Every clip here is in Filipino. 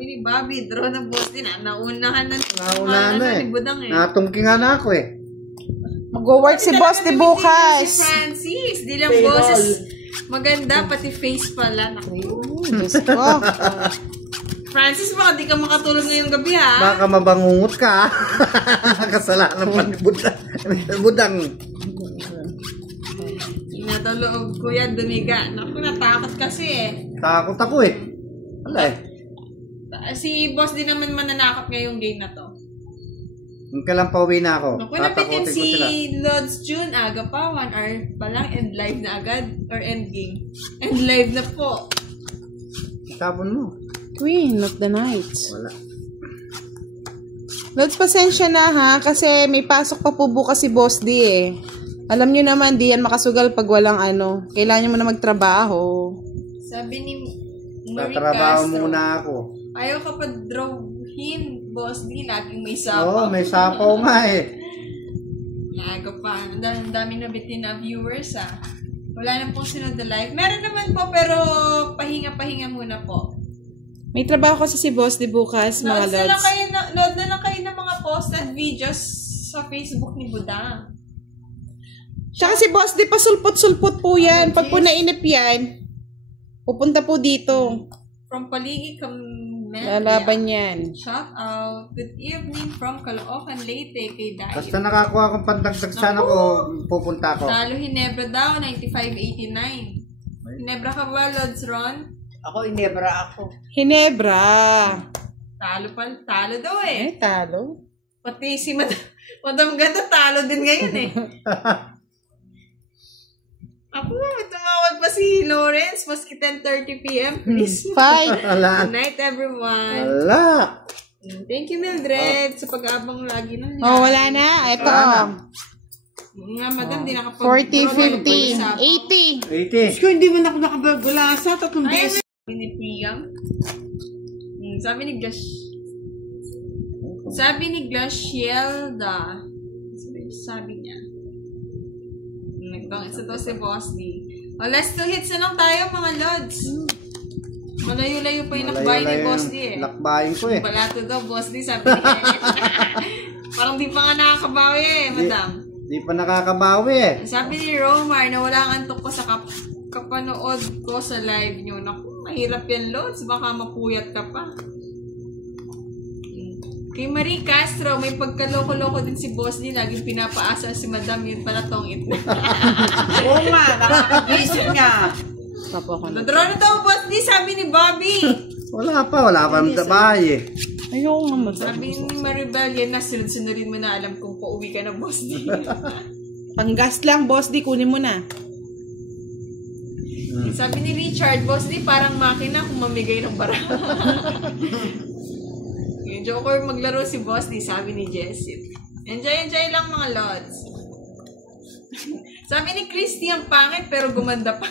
Ni Bobby, draw na boss din. Naunahan na. Naunahan na eh. Budang, eh. Natungki nga na ako eh. Mag-work si boss di bukas. Si Francis. Di lang boses maganda, pati face pala. Naku. Diyos ko. Francis, baka di ka makatulog ngayong gabi, ha? Baka mabangungot ka, ha? Kasalanan pa ni Budang. Inatulog ko yan, dumiga. Naku, natakot kasi eh. Takot ako eh. Wala eh. Si boss din naman mananakot ngayong game na to. Yung kailan pa uwi na ako. Naku, napitin si Lods June. Aga pa, 1 hour pa lang. End live na agad. Or end game. End live na po. Tapon mo. Queen of the night. Wala. Lods, pasensya na ha. Kasi may pasok pa po bukas si Boss D eh. Alam nyo naman, di yan makasugal pag walang ano. Kailangan mo na magtrabaho. Sabi ni Marie Tatrabaho Castro, muna ako. ayaw ka pa drawin, Boss D. Laging may sapaw. Oo, may sapaw nga eh. Aga pa. Ang dami na bitin na viewers, ha. Wala na pong sunod na live. Meron naman po, pero pahinga-pahinga muna po. May trabaho kasi si Boss D bukas, mga Lods. Load na lang kayo ng mga posted videos sa Facebook ni Budang. Tsaka si Boss D, pasulpot-sulpot po yan. Pag po nainip yan, pupunta po dito. From Paligi, Lalaban yan. Shout out. Good evening from Caloocan, Leyte, kay Dayo. Basta nakakuha akong pandagdag sana ko, pupunta ako. Talo Hinebra daw, 95-89. Hinebra ka ba, Lods Ron? Ako, Hinebra ako. Hinebra. Talo daw eh. Talo. Pati si Madam Ganda, talo din ngayon eh. Ako, tumawag pa si Lawrence, maski 10:30 p.m. Please. Fight. Good night, everyone. Wala. Thank you, Mildred, sa pag-abang lagi ng live. Oh, wala na. Ito. Nga, madam, di nakapag... 40, 50, 80. 80. Ko, hindi man ako nakabagulasa. 3 beses. Sabi ni Priam. Sabi ni Glacielda. Sabi niya. Isa to si Boss D. O, last 2 hits na lang tayo, mga Lods. Malayo-layo pa yung nakbayin ni Boss D eh. Lakbayin ko eh. Balato daw, Boss D, sabi niya. Parang di pa nga nakakabawi eh, madam. Di pa nakakabawi eh. Sabi ni Romar na wala ang antok ko sa kapanood ko sa live nyo. Naku, mahirap yan, Lods. Baka mapuyat ka pa. Kay Marie Castro, may pagkaloko-loko din si Boss D. Laging pinapaasa si Madam, yun pala tongit na. Oo nga, nakakagisip nga. Nadraw na daw, Boss D, sabi ni Bobby. Wala pa ng tabay eh. Ayaw nga madam. Sabi ni Maribel, yan na, sunod-sunurin mo na, alam kong pauwi ka na, Boss D. Panggas lang, Boss D, kunin mo na. Sabi ni Richard, Boss D, parang makina kung mamigay ng bara. Yung Joker maglaro si Boss D, sabi ni Jessie. Enjoy lang, mga Lods. Sabi ni Christy, ang pangit pero gumanda pa.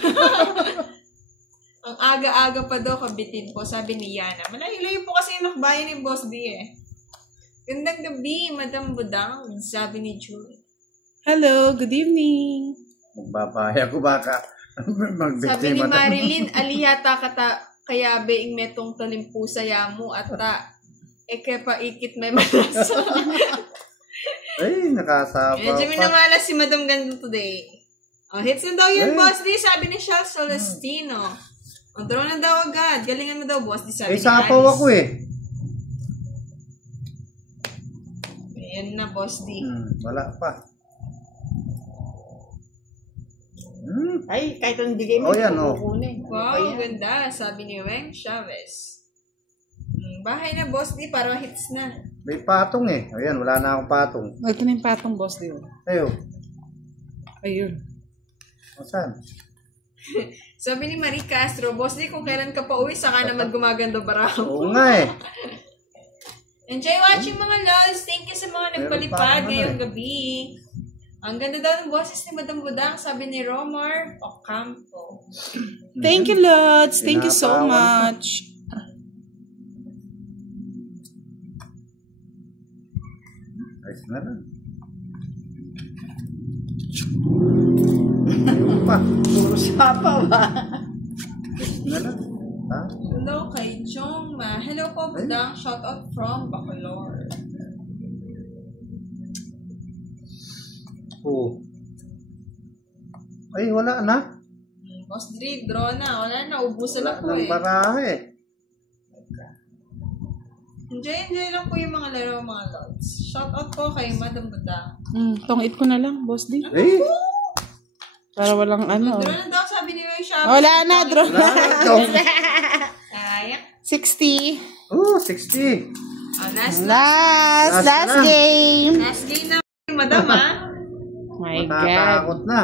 Ang aga-aga pa daw kabitin po, sabi ni Yana. Malayo-layo po kasi yung nakbayan ni Boss D eh. Gandang gabi, Madam Budang, sabi ni Julie. Hello, good evening. Magbabaya ko baka. Sabi ni Marilyn, aliyata kaya being metong talimpusa yamu at eke pa ikit may malas. Ay, nakasabaw Medyo pa. minamalas si Madam Ganda today. Oh, hits na daw yun, Boss D, sabi ni Shal Celestino. Oh, draw na daw agad. Galingan mo daw, Boss D, sabi ni sapaw Alice. ako eh. Ayan na, Boss D. Wala pa. Ay, kahit ang bigay mo, yan oh. kukunin. Wow, ganda, sabi ni Weng Chavez. Bahay na, Boss D, para hits na. May patong eh. Ayan, wala na akong patong. Ito na yung patong, Boss D. Ayo. Ayun. O saan? Sabi ni Marie Castro, Boss D, kung kailan ka pa uwi, saka naman gumaganda baraho. Oo nga eh. Enjoy watching, mga lols. Thank you sa mga nagpalipad ngayong gabi. Ang ganda daw ng boses ni Madam Budang, sabi ni Romar Ocampo. Thank you, Lods. Thank you so much. Ayos na lang. Ayun pa. Puro sapaw ba? Ayos na lang. Ha? Hello kay Chongma. Hello po, Budang. Shout out from Bacolor. Oh. Ay, wala na. Boss Dre, draw na. Wala na. Ubusan na po Wala ng eh. barahe. Enjoy lang po yung mga laro, mga lods. Shout out po kay Madam Budang. Tongit ko na lang, boss D. Eh, Para walang ano. Draw na daw, sabi ni May Shopee. Wala na, draw wala na. na ito. Sayang. 60. Oh, 60. Oh, last Last na. game. Last game na, Madam, ha? My God. Matatakot na.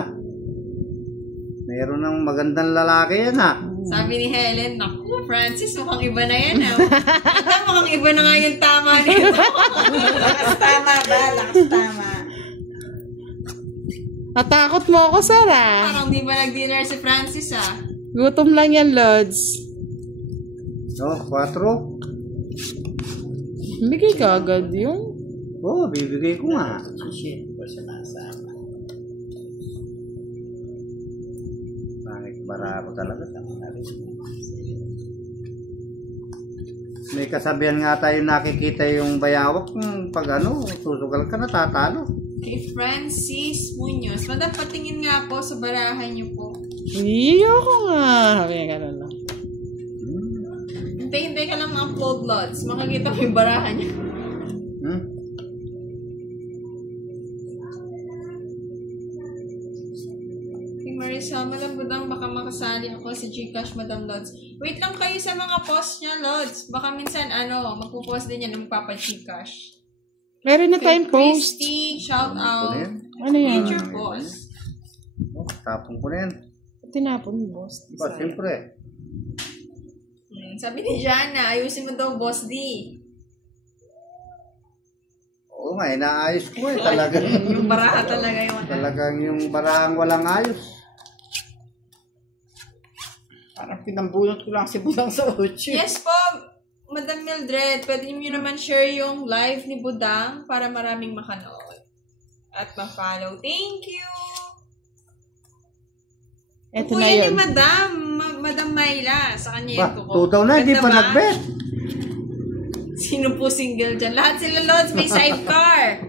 Meron ng magandang lalaki yan, ha? Sabi ni Helen, naku, Francis, mukhang iba na yan, ha? Madam, mukhang iba na nga yung tama nito. Lakas tama ba? Lakas tama. Natakot mo ako, Sarah. Parang di ba nag-dinner si Francis, ha? Gutom lang yan, Lods. Oh, 4. Bigay ka agad yung. Oh, bibigay ko nga. Shit, pa siya nasama. Bakit barako talaga? May kasabihan nga tayo nakikita yung bayawak kung pag susugal ka na tatalo. Kay Francis Munoz. Madam, patingin nga po sa barahan niyo po. Iyo ko nga. Sabi nga gano'n lang. Hintay-hintay ka lang ng upload lots. Makikita mo yung barahan niyo. Kay Marisa, Madam Budang, baka makasali ako sa Gcash, Madam Lods. Wait lang kayo sa mga post niya, Lods. Baka minsan, magpo-post din yan na magpapa-Gcash. Meron na tayong post. Christy, shout out. Ano yan? Future boss. Oh, tapong ko na yan. Tinapon mo, boss. Diba, siyempre. Sabi ni Jana, ayusin mo daw, Boss D. Oo nga, inaayos ko eh. Talagang, Yung baraha talaga yung talagang yung barahang walang ayos. Parang pinambunot ko lang si Budang sa 8. Yes po, Madam Mildred, pwede niyo naman share yung live ni Budang para maraming makanood at ma-follow. Thank you! Eto Kuya na ni yun. Madam Myla, sa kanya Ba, yan ko. tutaw na, hindi pa nag-bet. Sino po single dyan? Lahat sila, Lods, may sidecar.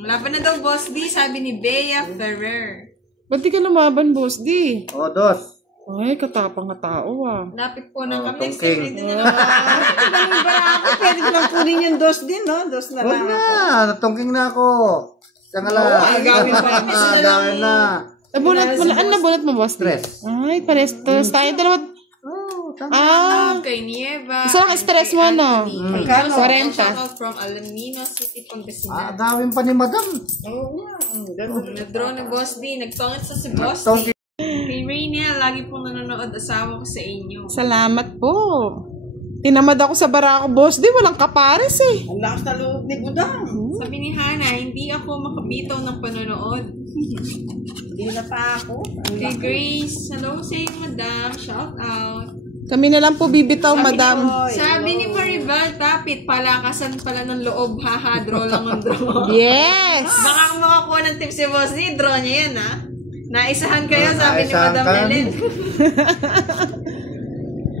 Laban na daw, Boss D, sabi ni Bea Ferrer. Ba't di ka lumaban, boss D? O, dos. Ay, katapang nga tao ah. Lapit po ng kami. tungking. Ready na naman. Ganun ba ako? Pwede ko lang kunin yung dos din, no? Dos na Huwag lang. na, natungking na ako. Siya nga lang. Oo, agawin pa kami sila Agawin na. Nabunot mo na. Ano nabunot mo, boss D? Stress. Ay, pares. Tapos tayo dalawa. Oh, tama. Ah, Kay Nieva. Isa lang stress mo, no? Magkano? 40. Shout out from Alamino City, Pangasinan. Agawin pa ni madam. Oo nga. Ganun. Nag-draw na Boss D. Nagtongit sa si Boss D. Tungking. Kay Rainiel, lagi pong nanonood asawa ko sa inyo. salamat po. Tinamad ako sa barako, boss D. Walang kapares eh. Ang lakas na loob ni Budang. Sabi ni Hana, hindi ako makabitaw ng panonood. Hindi na pa ako. Kay Grace, hello sa iyo, madam. Shout out. Kami na lang po bibitaw, madam. Sabi ni Maribel, tapit, palakasan pala ng loob. Haha, draw lang ang draw. Yes! Baka kung makakuha ng tips si Boss D, draw niya yan, ha? Naisahan kayo, sabi ni Naisahan Madam ka. Helen.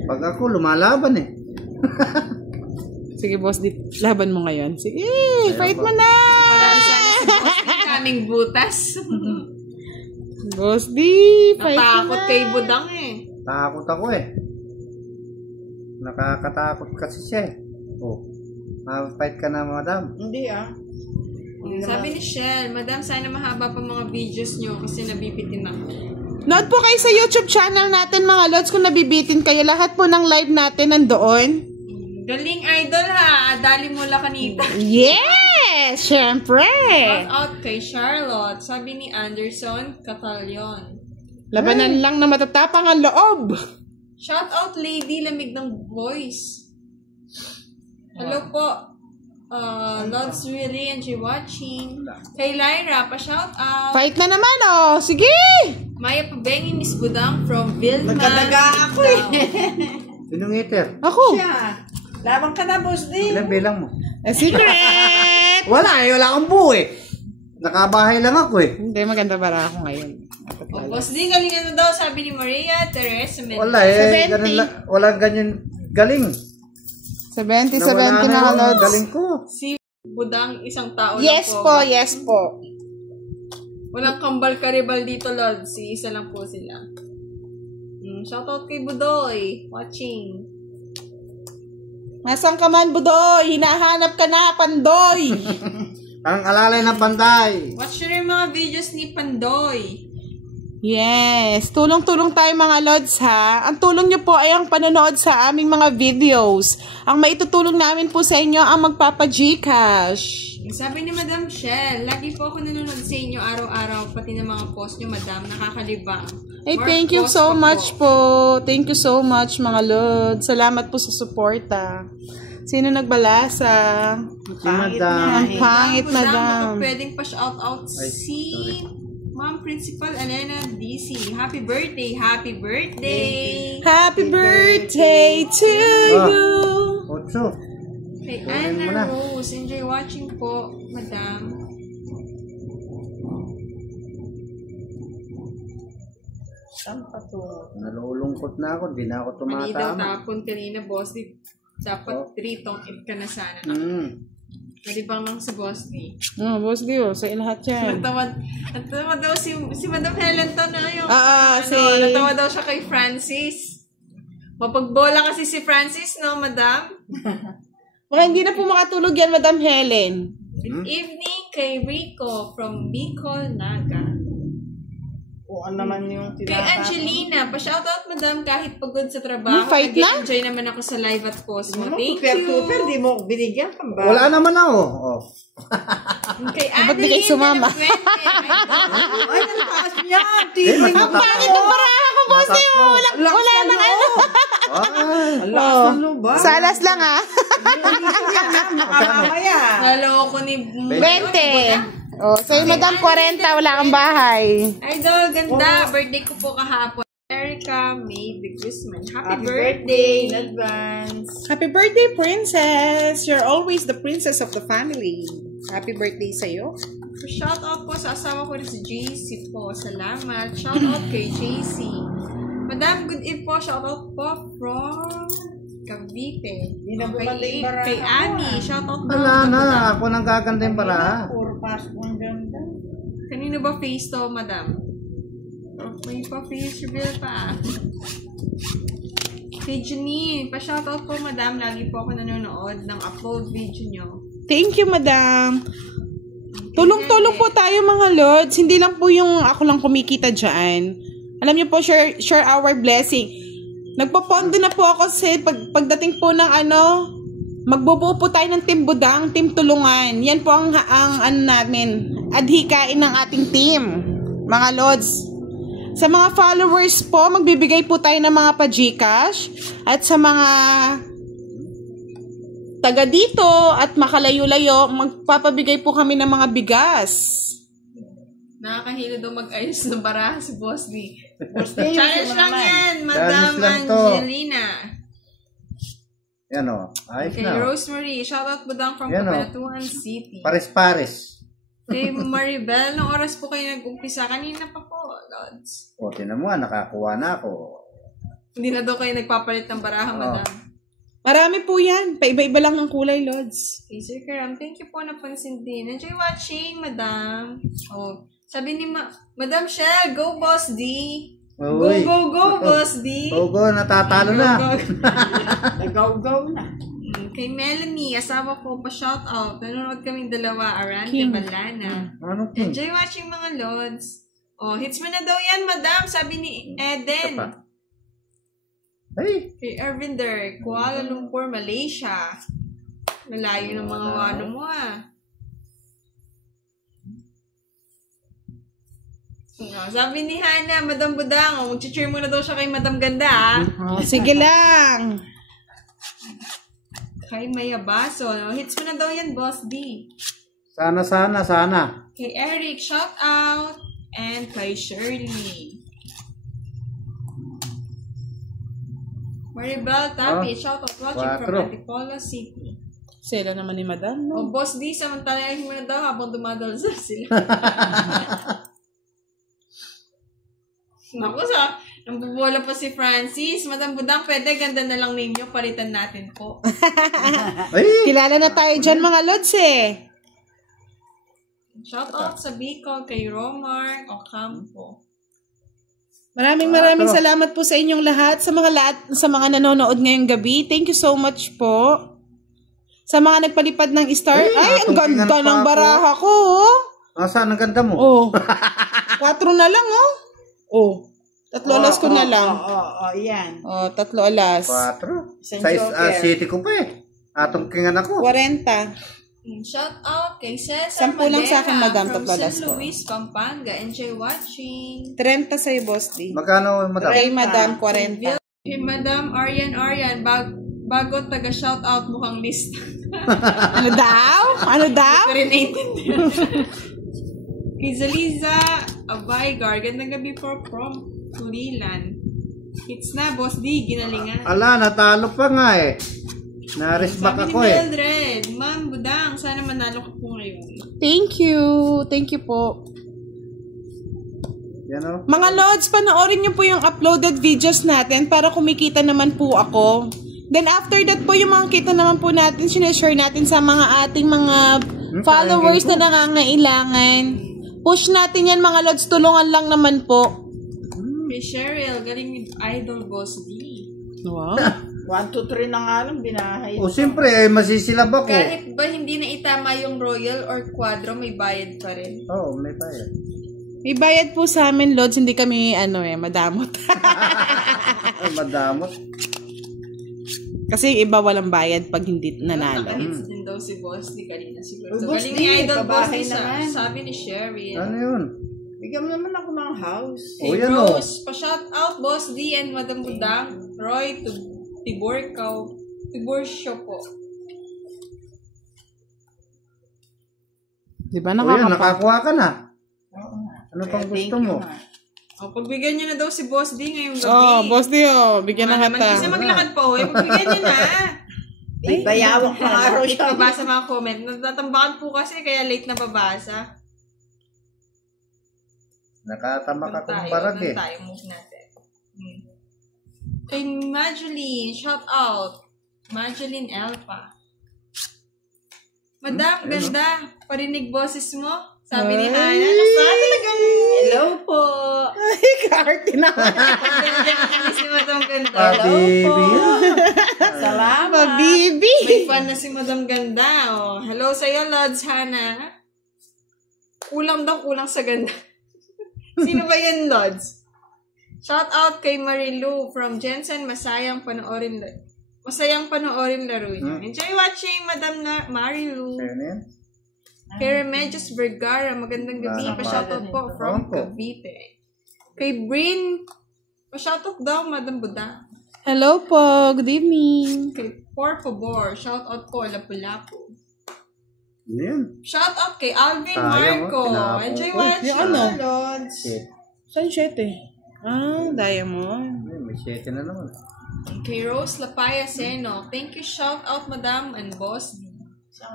Pag ako, lumalaban eh. Sige, boss D. Laban mo ngayon. Sige, fight mo na! Palalo sana si Boss D, kaming butas. Boss D, fight mo Natakot na. kay Budang eh. Takot ako eh. Nakakatakot kasi siya eh. Oh. Fight ka na, madam. Hindi ah. Sabi ni Shell, Madam, sana mahaba pa mga videos nyo kasi nabibitin ako. Nood po kayo sa YouTube channel natin, mga lods, kung nabibitin kayo. Lahat po ng live natin nandoon. Galing idol ha, dali mo la kanita. Yes! Syempre! Shout out kay Charlotte, sabi ni Anderson Catalyon. Labanan lang na matatapang ang loob. Shout out Lady Lamig ng Voice. Hello po. Lods really enjoy watching. Kay Lyra, pa-shout out. Fight na naman, oh. Sige! Maya Pabengi, Miss Budang from Vilma. Nagkadaga ako eh. Sinong eater? Ako. Siya. Laban ka na, Boss D. Ilan bilang mo? A secret! Wala eh, wala akong buo eh. Nakabahay lang ako eh. Hindi, maganda para ako ngayon. Boss D, galingan mo daw, sabi ni Maria Teresa Mendez. Wala 70. ganun walang ganyan galing. 70 Nawala na yung lods. galing ko. Si Budang, isang tao Yes lang po, yes po. Walang kambal karibal dito, Lord. Si isa lang po sila. Shoutout kay Budoy. Watching. Nasaan ka man, Budoy? Hinahanap ka na, Pandoy. Ang alalay na panday. Watch nyo rin mga videos ni Pandoy. Yes, tulong-tulong tayo mga lods ha. Ang tulong nyo po ay ang panonood sa aming mga videos. Ang maitutulong namin po sa inyo ang magpapa-Gcash. Sabi ni Madam Shell, lagi po ako nanonood sa inyo araw-araw, pati ng mga post nyo, Madam. Nakakalibang. Hey, More thank you post so pa much po. Thank you so much mga lods. Salamat po sa suporta. Sino nagbalasa? Si Madam. Ang pangit, Budang, madam. baka pwedeng pa shoutout si Ma'am Principal Elena DC. Happy birthday! Happy birthday! Happy birthday to you. Otso. Kay Kunin mo Anna na. Rose, enjoy watching po, Madam. Nalulungkot na ako. Di na ako Mali daw tumatama. tapon kanina, boss. Dapat 3 tong it ka na sana. Pwede bang lang sa boss ni? Oh, boss Dio, sa lahat yan. Natawa daw si Madam Helen to na yung natawa daw siya kay Francis. Mapagbola kasi si Francis, no, Madam? Baka hindi na po makatulog yan, Madam Helen. Good evening kay Rico from Bicol, Naga. Kung ano naman yung Kay Angelina, pa-shoutout, Madam, kahit pagod sa trabaho. Fight na? Nag-enjoy naman ako sa live at post mo. Thank Super, you. di mo binigyan ka ba? Wala naman ako. Oh. Kay Ba't di kayo Adeline sumama? de la Fuente. Ay, ang taas niya. Eh, Tingin mas mo. mataas. Bakit ang baraha, boss Dio? Wala nang ano. Ay. Alas ng luba. Salas lang ah. Makamamaya. Naloko ni 20. Oh, sa'yo, Madam, 40, wala kang bahay. Idol, ganda. Birthday ko po kahapon. Erica May de Guzman. Happy In birthday. advance. Happy birthday, princess! You're always the princess of the family. Happy birthday sa'yo. Shout out po sa asawa ko rin si JC po. Salamat. Shout out kay JC. Madam, good eve po. Shout out po from Cavite. Hindi na Kay, bumalik yung baraha kay ko, Annie. Shout out po. Wala na. Ako nang gaganda yung para. Puro pasok ang ganda. Kanino ba face to, Madam? Oh, may pa-face reveal pa. Kay Janine, pa-shoutout po, Madam. Lagi po ako nanonood ng upload video nyo. Thank you, Madam. Tulong-tulong po tayo mga lords. Hindi lang po yung ako lang kumikita dyan. Alam niyo po, share our blessing. Nagpapondo na po ako sa pagdating po ng magbubuo po tayo ng Team Budang, Team Tulungan. Yan po ang ano namin, adhikain ng ating team, mga lords. Sa mga followers po, magbibigay po tayo ng mga pa-Gcash. At sa mga taga dito at makalayo-layo, magpapabigay po kami ng mga bigas. Nakakahilo daw mag-ayos ng baraha si Boss D. Challenge Challenge lang yan, Madam Challenge lang to. Angelina. Yan o. Ayos Kay na. Rosemary, shoutout Budang from Yan, oh. Cabanatuan City. Pares-pares. Kay Maribel, nung oras po kayo nag-umpisa? Kanina pa po, Lods. O, tinan mo, nakakuha na ako. Hindi na daw kayo nagpapalit ng baraha, Madam. Marami po yan. Paiba-iba lang ang kulay, Lods. Okay, Sir Karam, thank you po napansin din. Enjoy watching, Madam. Oh, sabi ni Madam Shell, go Boss D. Go, Uy. go, Boss D. Go, natatalo na. Go, go. Nagaw-gaw na. Kay Melanie, asawa ko pa shout out. Nanonood kaming dalawa, Arante King. Balana. Ano king? Enjoy watching mga lods. Oh, hits mo na daw yan, Madam, sabi ni Eden. Isa pa. Hey, Kay Arvinder, Kuala Lumpur, Malaysia. Malayo ng mga wano mo Sabi ni Hana, Madam Budang, mag-cheer muna daw siya kay Madam Ganda Oh, sige lang. Kay Maya Baso. Hits mo na daw yan, Boss D. sana. Kay Eric, shout out. And kay Shirley. Maribel Tapi, shout out watching from 4. Antipolo City. Sila naman ni Madam, no? O Boss D, samantalahin mo na daw habang dumadalsal sila. Naku, nambubola po si Francis. Madam Budang, pwede, ganda na lang ninyo. Palitan natin po. Ay! Kilala na tayo dyan mga lods eh. Shout out sa Bicol, kay Romar Ocampo. Maraming salamat po sa inyong lahat, sa mga nanonood ngayong gabi. Thank you so much po. Sa mga nagpalipad ng star. Ay, ang ganda ng baraha ko, oh. Saan ang ganda mo? Oh. 4 na lang, oh. Oh. 3 alas ko na lang. Yan. Oh, 3 alas. 4. Isang Size joker. city ko pa eh. Atong kingan ako. 40. Shout out kay Cesar 10 lang sa akin, madam, from taplalas San ko. Luis, Pampanga. Enjoy watching. 30 sa'yo, Boss D. Magkano, madam? Kay Madam, 40. Kay Madam Arian, bago taga-shout out mukhang list. Ano daw? Ano daw? Pero naiintindihan. Kay Zaliza Abaygar, gandang gabi from Turilan. Hits na, Boss D, ginalingan. Ala, natalo pa nga eh. Na-risk back Sabi ni ako eh. Mildred, Ma'am Budang, sana manalo ka po ngayon. Thank you. Thank you po. Yan o. Mga Lods, panoorin niyo po yung uploaded videos natin para kumikita naman po ako. Then after that po, yung mga kita naman po natin, sineshare natin sa mga ating mga followers na nangangailangan. Push natin yan mga Lods, tulungan lang naman po. Kay Cheryl, galing ni Idol Boss D. Wow. 1, 2, 3 na nga lang, binahay. O siyempre, eh, masisilab ako. Kahit ba hindi na itama yung Royal or Quadro, may bayad pa rin. Oo, may pa eh. May bayad po sa amin, Lods, hindi kami, madamot. Madamot. Kasi iba walang bayad pag hindi nanalo. Nakahits din daw si Boss D kanina siguro. So, Boss galing D, ni Idol Boss babahay D naman. sabi ni Cheryl. Ano yun? Bigyan mo naman ako ng house. O Hey yan o. Rose, pa-shout out Boss D and Madam Budang. Roy, Tibor Show po. Diba O yan, nakakuha ka na. Ano pang Thank gusto you, mo? ma. O, pagbigyan niyo na daw si Boss D ngayong gabi. Oh, Boss D, bigyan na Naman kasi kita. maglakad pa, pagbigyan niyo na. Bayawak pa nga raw Late siya. babasa mga comment. Natatambakan po kasi kaya late na babasa. Nakatama ka kung parag eh. Tayo, move natin. Kay Majeline, shout out. Majeline Elpa. Madam, ganda. Parinig boses mo. Sabi ni Hana. Nasa talaga. Hello po. Ay, Carty na. Ganda si Madam Ganda. Baby. Salamat. Baby. May fan na si Madam Ganda. Oh. Hello sa'yo, Lods Hana. Kulang sa ganda. Sino ba yan, Lods? Shout out kay Marilu from Jensen. Masayang panoorin laro niyo. Enjoy watching, Madam Marilu. Ayan yan. Kay Remedios Vergara, magandang gabi. Pa-shoutout po from Cavite. Kay Brin, pa-shoutout daw, Madam Buda. Hello po. Good evening. Kay Por Favor, shoutout po, Lapu-Lapu. Yan. Shoutout kay Alvin Sayang, Marco. tinapon Enjoy ko. watching, Yung ano? Lods. Shit. Saan 7? Diamond. Ay, may 7 na naman. Kay Rose Lapaya Seno, thank you, shoutout, Madam and Boss D.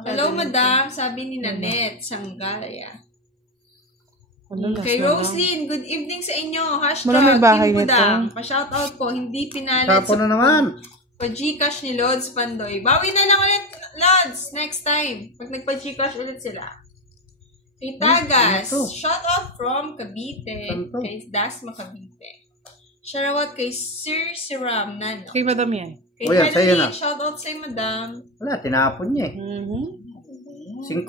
Hello, Madam, sabi ni Nanette Sanggaya. Kay Roslyn, good evening sa inyo. Hashtag Maraming bahay Team nito. Budang. Pa-shoutout po, hindi pinalat Tapo na naman. pa-Gcash ni Lods Pandoy. Bawi na lang ulit, Lods, next time. Pag nagpa-Gcash ulit sila. Kay Tagas, ano to? shoutout from Cavite. Saan to? Kay Dasma Cavite. Shoutout kay Sir Siram Nano. Kay Madam yan. Kay O yan, sa'yo Melanie, na. shoutout sa'yo, Madam. Wala, tinapon niya eh. 5.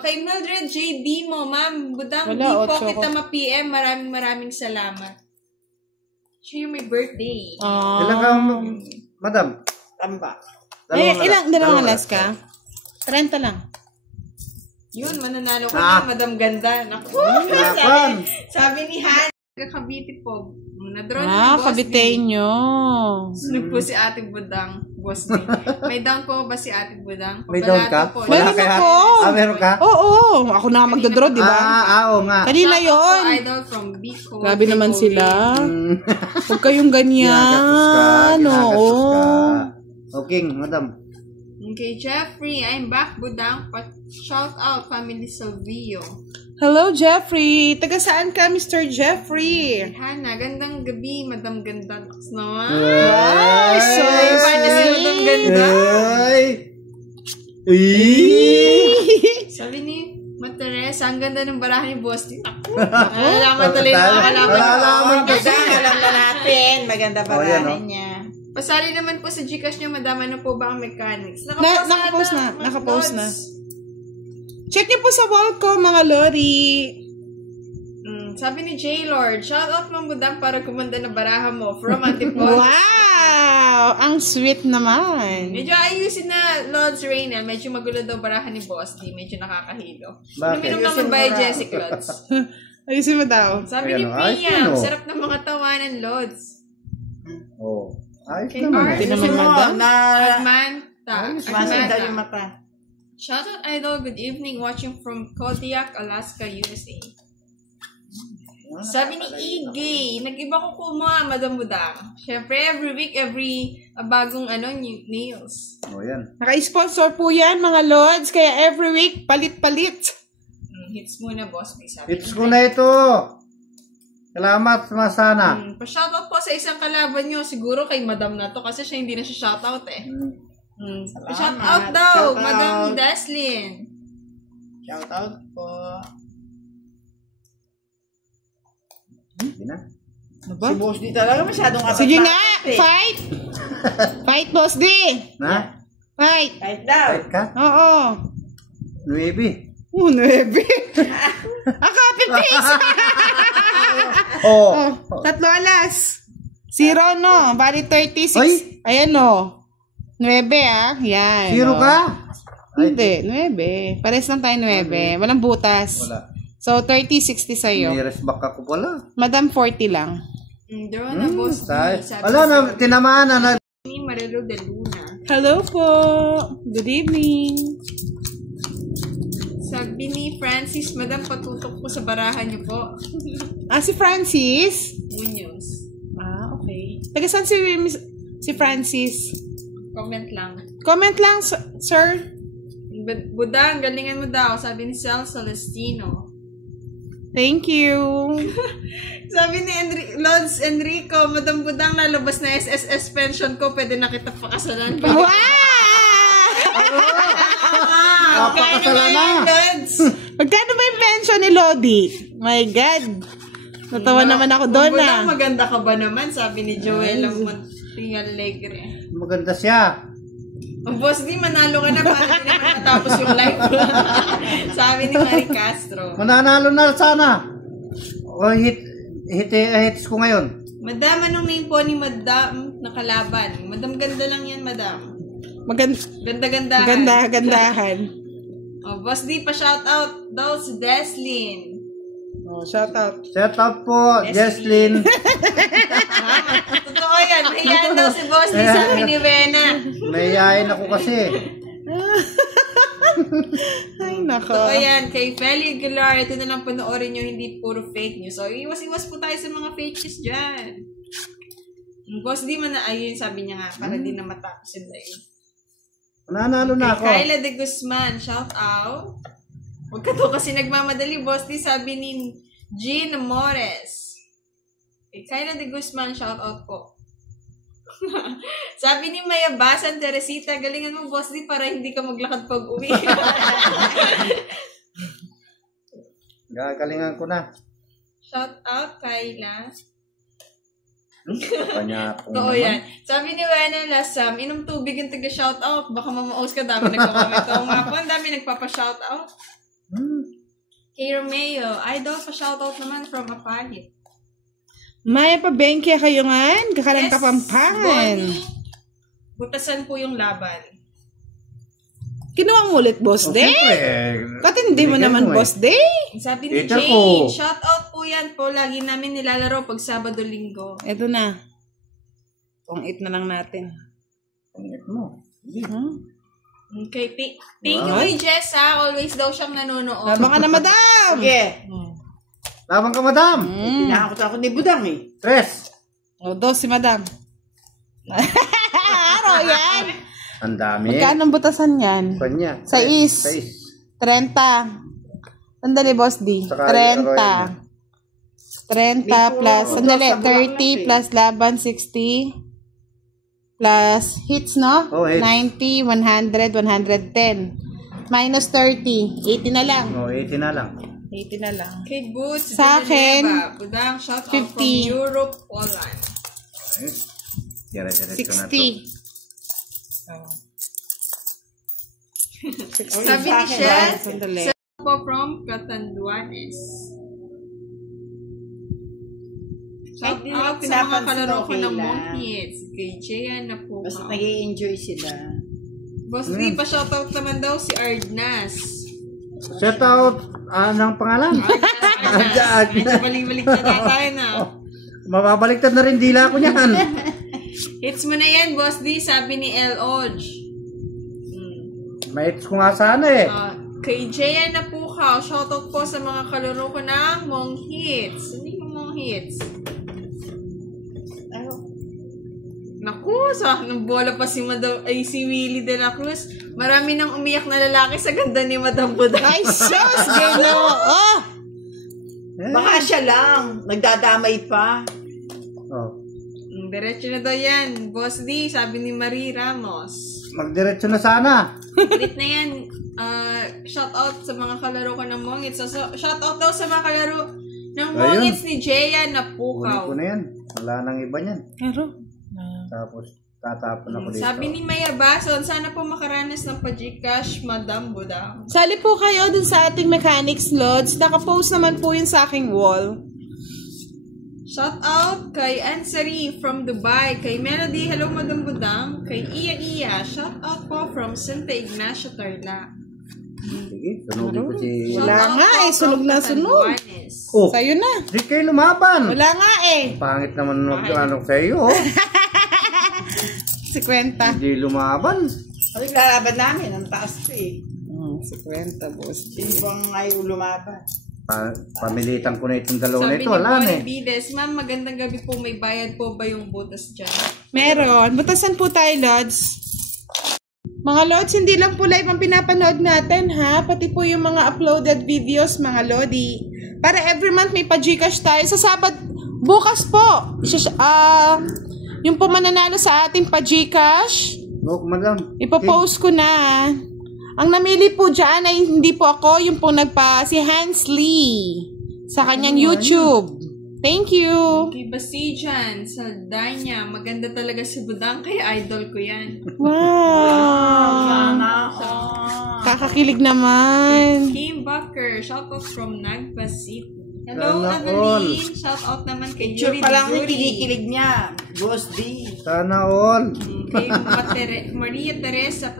Kay Mildred JB mo, ma'am. Budang, Wala, di po 8 kita ma-PM. Maraming salamat. Siya yung may birthday. Ilang ka, madam? Tamba. Dalawang alas ka? 30 lang. Yun, mananalo ka na, Madam Ganda. Naku, Tinapon. sabi ni Han, Cavite po. Na-draw na ni Boss D. Kabiteño. Sunod po si Ate Budang, Boss D. May down po ba si Ate Budang? May down ka? Po. Meron kaya- ako. Meron ka? Oo, ako na magdodraw, di ba? Oo nga. Kanina Shoutout po, yon. Idol from Bicol. Grabe naman Bicol. sila. Huwag kayong Ginagatos ka. ganyan. Ginagatos Oo. ka. Okay, madam. Okay, Jeffrey, I'm back, Budang. Shout out, family Salvio. Hello, Jeffrey. Taga saan ka, Mr. Jeffrey? Hana, gandang gabi, Madam Ganda. Naman. Wow, so Paano si Madam Ganda? Ay! Uy! Sabi ni Materes, ang ganda ng barahan ni Boss. Nalaman tuloy na makalaman. Malalaman Kasi kasi. alam na natin. Maganda Oh, yan, parahan oh. niya. Pasali naman po sa Gcash nyo, madama na po ba ang mechanics? Nakapost na. Check niyo po sa wall ko, mga Lodi. Sabi ni J-Lord, shout out Ma'am Budang para kumanda na baraha mo from Antipolo. Wow! Ang sweet naman. Medyo ayusin na Lods Raynel. Medyo magulo daw baraha ni Boss D. Medyo nakakahilo. Bakit? Uminom naman ba yung Jessica Lods? Ayusin mo daw. Sabi ni Ayan, ayos Pia, yun, oh. sarap ng mga tawanan Lods. Oh. Ayos Okay, naman. Art. Hindi naman Gusto mo madam. na Armanta. masinda yung mata. Shout out Idol, good evening. Watching from Kodiak, Alaska, USA. Sabi ni Iggy, nag-iba ko kuma, Madam Budang. Siyempre, every week, bagong new nails. Oh, yan. Naka-sponsor po yan, mga Lods. Kaya every week, palit-palit. Hits muna, Boss B. Sabi Hits ko na ito. Salamat, masana. Pa-shoutout po sa isang kalaban nyo. Siguro kay Madam na to kasi siya hindi na siya shoutout eh. Pa-shoutout daw, Shoutout. Madam Deslin. Shout out po. Hindi na. Ano ba? Si Boss D talaga masyadong atat. Sige nga, fight! Fight, Boss D! Na? Fight! Kahit daw. Kahit ka? Oo. 9. 9. Ang copy-paste! Oh. Oh, 3 alas. 0, no? Bali 36. Ay! Ayan, no? 9, ah. Yan. 0 oh. ka? Hindi, 9. Pares lang tayo 9. Walang butas. Wala. So, 30-60 sa'yo. Nearest back ako pala. Madam, 40 lang. Draw na, Boss B. Sabi Wala na, tinamaan na. ni Marilu de Luna. Hello po. Good evening. Sabi ni Francis, Madam, patutok po sa barahan niyo po. Si Francis? Munoz. Okay. Taga saan si Francis? Comment lang. Comment lang, sir. Budang, galingan mo daw. Sabi ni Sel Celestino. Thank you. Sabi ni Lods Enrico, Madam Budang, lalabas na SSS pension ko. Pwede na kita pakasalan pa. Wow! Napakasala na. Lods. Magkano ba yung pension ni Lodi? My God. Natawa naman ako doon, Budang, maganda ka ba naman? Sabi ni Joel Montiel Alegre. Maganda siya. Ang Boss D, manalo ka na para hindi naman matapos yung live. Sabi ni Marie Castro. Mananalo na sana. O hits ko ngayon. Madam, anong name po ni Madam na kalaban? Madam, ganda lang yan, Madam. Ganda-gandahan. Gandahan. Oh, Boss D, pa-shoutout daw si Deslin. Oh, shout out. Shout out po, Jesslyn. Totoo yan. Mahiyan daw si Boss D, sabi ni Vena. Mayayain ako kasi. Ay, nako. Totoo yan. Kay Feli Aguilar, ito na lang panoorin nyo, hindi puro fake news. So, iwas-iwas po tayo sa mga fake news dyan. Boss D, ayun sabi niya nga, para di na matapos yung live. Nanalo na ako. Kay Kyla de Guzman, shout out. Huwag ka to kasi nagmamadali, Boss D, sabi ni Jean Mores. Kay Kyla de Guzman, shout out po. Sabi ni Mayabasan Teresita, galingan mo, Boss D, para hindi ka maglakad pag uwi. Gagalingan ko na. Shout out, Kyla. Panyapong Totoo naman. yan. Sabi ni Wena Lasam, inom tubig yung taga-shout out. Baka mamaos ka, dami nagko-comment. Oo nga po, ang dami nagpapa-shout out. Kay Romeo, idol pa-shout out naman from Apahit. Maya pa Benkia kayo nga. Kakalang Yes, Kapampangan. Bonnie. Butasan po yung laban. Kinuha mo ulit, Boss Day? Siyempre. Ba't hindi mo binigyan naman, mo eh. Boss Day? Sabi ni Ito Jane, po. shout out po yan po. Lagi namin nilalaro pag Sabado-Linggo. Eto na. Pang 8 na lang natin. Pangit mo. Okay, thank you kay Jess ha. Always daw siyang nanonood. Laban ka na, madam! Sige. Laban ka, madam. Tinakot ako ni Budang eh. 3. O, 2 si madam. Araw yan. Ang dami. Magkano ang butasan yan? Kanya. 6. 30. Sandali, Boss D. Saka 30. 30 plus, sandali, 30 plus laban, 60. Plus hits, no? Oh, hits. 90, 100, 110. Minus 30. 80 na lang. 80 na lang. 80 na lang. Kay Boots Sa akin, Villanueva, Budang, shout out from 50. Europe, Poland. Dire-diretso na to. 60. Sabi ni Shell, Sandali. po from Catanduanes. Shout Hindi out naman sa mga pinapansin, kalaro ko okay ng lang. Monkids. Kay Jean na po. Basta nag-i-enjoy sila. Boss D, pa-shout out naman daw si Ardnas. Shout out, anong pangalan? Ardnas. Medyo balik-balik na tayo na. Mababaliktad na rin dila ko niyan. Hits mo na yan, Boss D, sabi ni L. Oj. May hits ko nga sana eh. Kay Jean na po ka, shout out po sa mga kalaro ko ng Mong Hits. Hindi ko Mong Hits. Naku, nung bola pa si Willie de la Cruz. Marami nang umiyak na lalaki sa ganda ni Madam Buda. Ay, sus! Gano! Oh! Baka siya lang. Nagdadamay pa. Oh. Diretso na daw yan. Boss D, sabi ni Marie Ramos. Magdiretso na sana. Ulit na yan. Shout out sa mga kalaro ko ng Mongits. So, shout out daw sa mga kalaro ng Mongits ni Jeya na Kunin pukaw. ko na yan. Wala nang iba niyan. Pero, Tapos, tatapon ako dito. Sabi ni Maya Bason, sana po makaranas ng pa-Gcash, Madam Buda. sali po kayo dun sa ating mechanics loads. Nakapost naman po yun sa aking wall. Shout out kay Ansari from Dubai, kay Melody, hello Madam Budang, kay Iya, shout out po from Santa Ignacio, Tarlac. Sige, sunugin ko si... Shout Wala out nga po eh, sunog from na sunog. Catanduanes. Oh, Sa'yo na. di kayo lumaban. Wala nga eh. Pangit naman mag-ano sa iyo. Oh. Si Kwenta. Hindi lumaban. Ano yung lalaban namin? Ang taas ko eh. Si Kwenta, boss. Sino bang ayaw lumaban? Pamilitan ko na itong dalawa na Sabi ito. ni Wala na Bonnie eh. Bides, ma'am, magandang gabi po, may bayad po ba yung butas dyan? Meron. Butasan po tayo, Lods. Mga Lods, hindi lang po live ang pinapanood natin, ha? Pati po yung mga uploaded videos, mga Lodi. Para every month may pa-Gcash tayo. Sa Sabad, bukas po, yung po mananalo sa ating pa-Gcash, No, madam. ipopost ko na. Ang namili po dyan ay hindi po ako, yung po si Hans Lee sa kanyang YouTube. Thank you. Kay Basijan, sa Danya, maganda talaga si Budang, kaya idol ko yan. Wow. Sana. Kakakilig naman. Kim Bucker, shout out from Nagpa City. Hello, Sana Adeline. Shout out naman kay Picture Yuri pa lang yung Yuri. kinikilig niya. Boss D. Sana all. Kay Maria Teresa,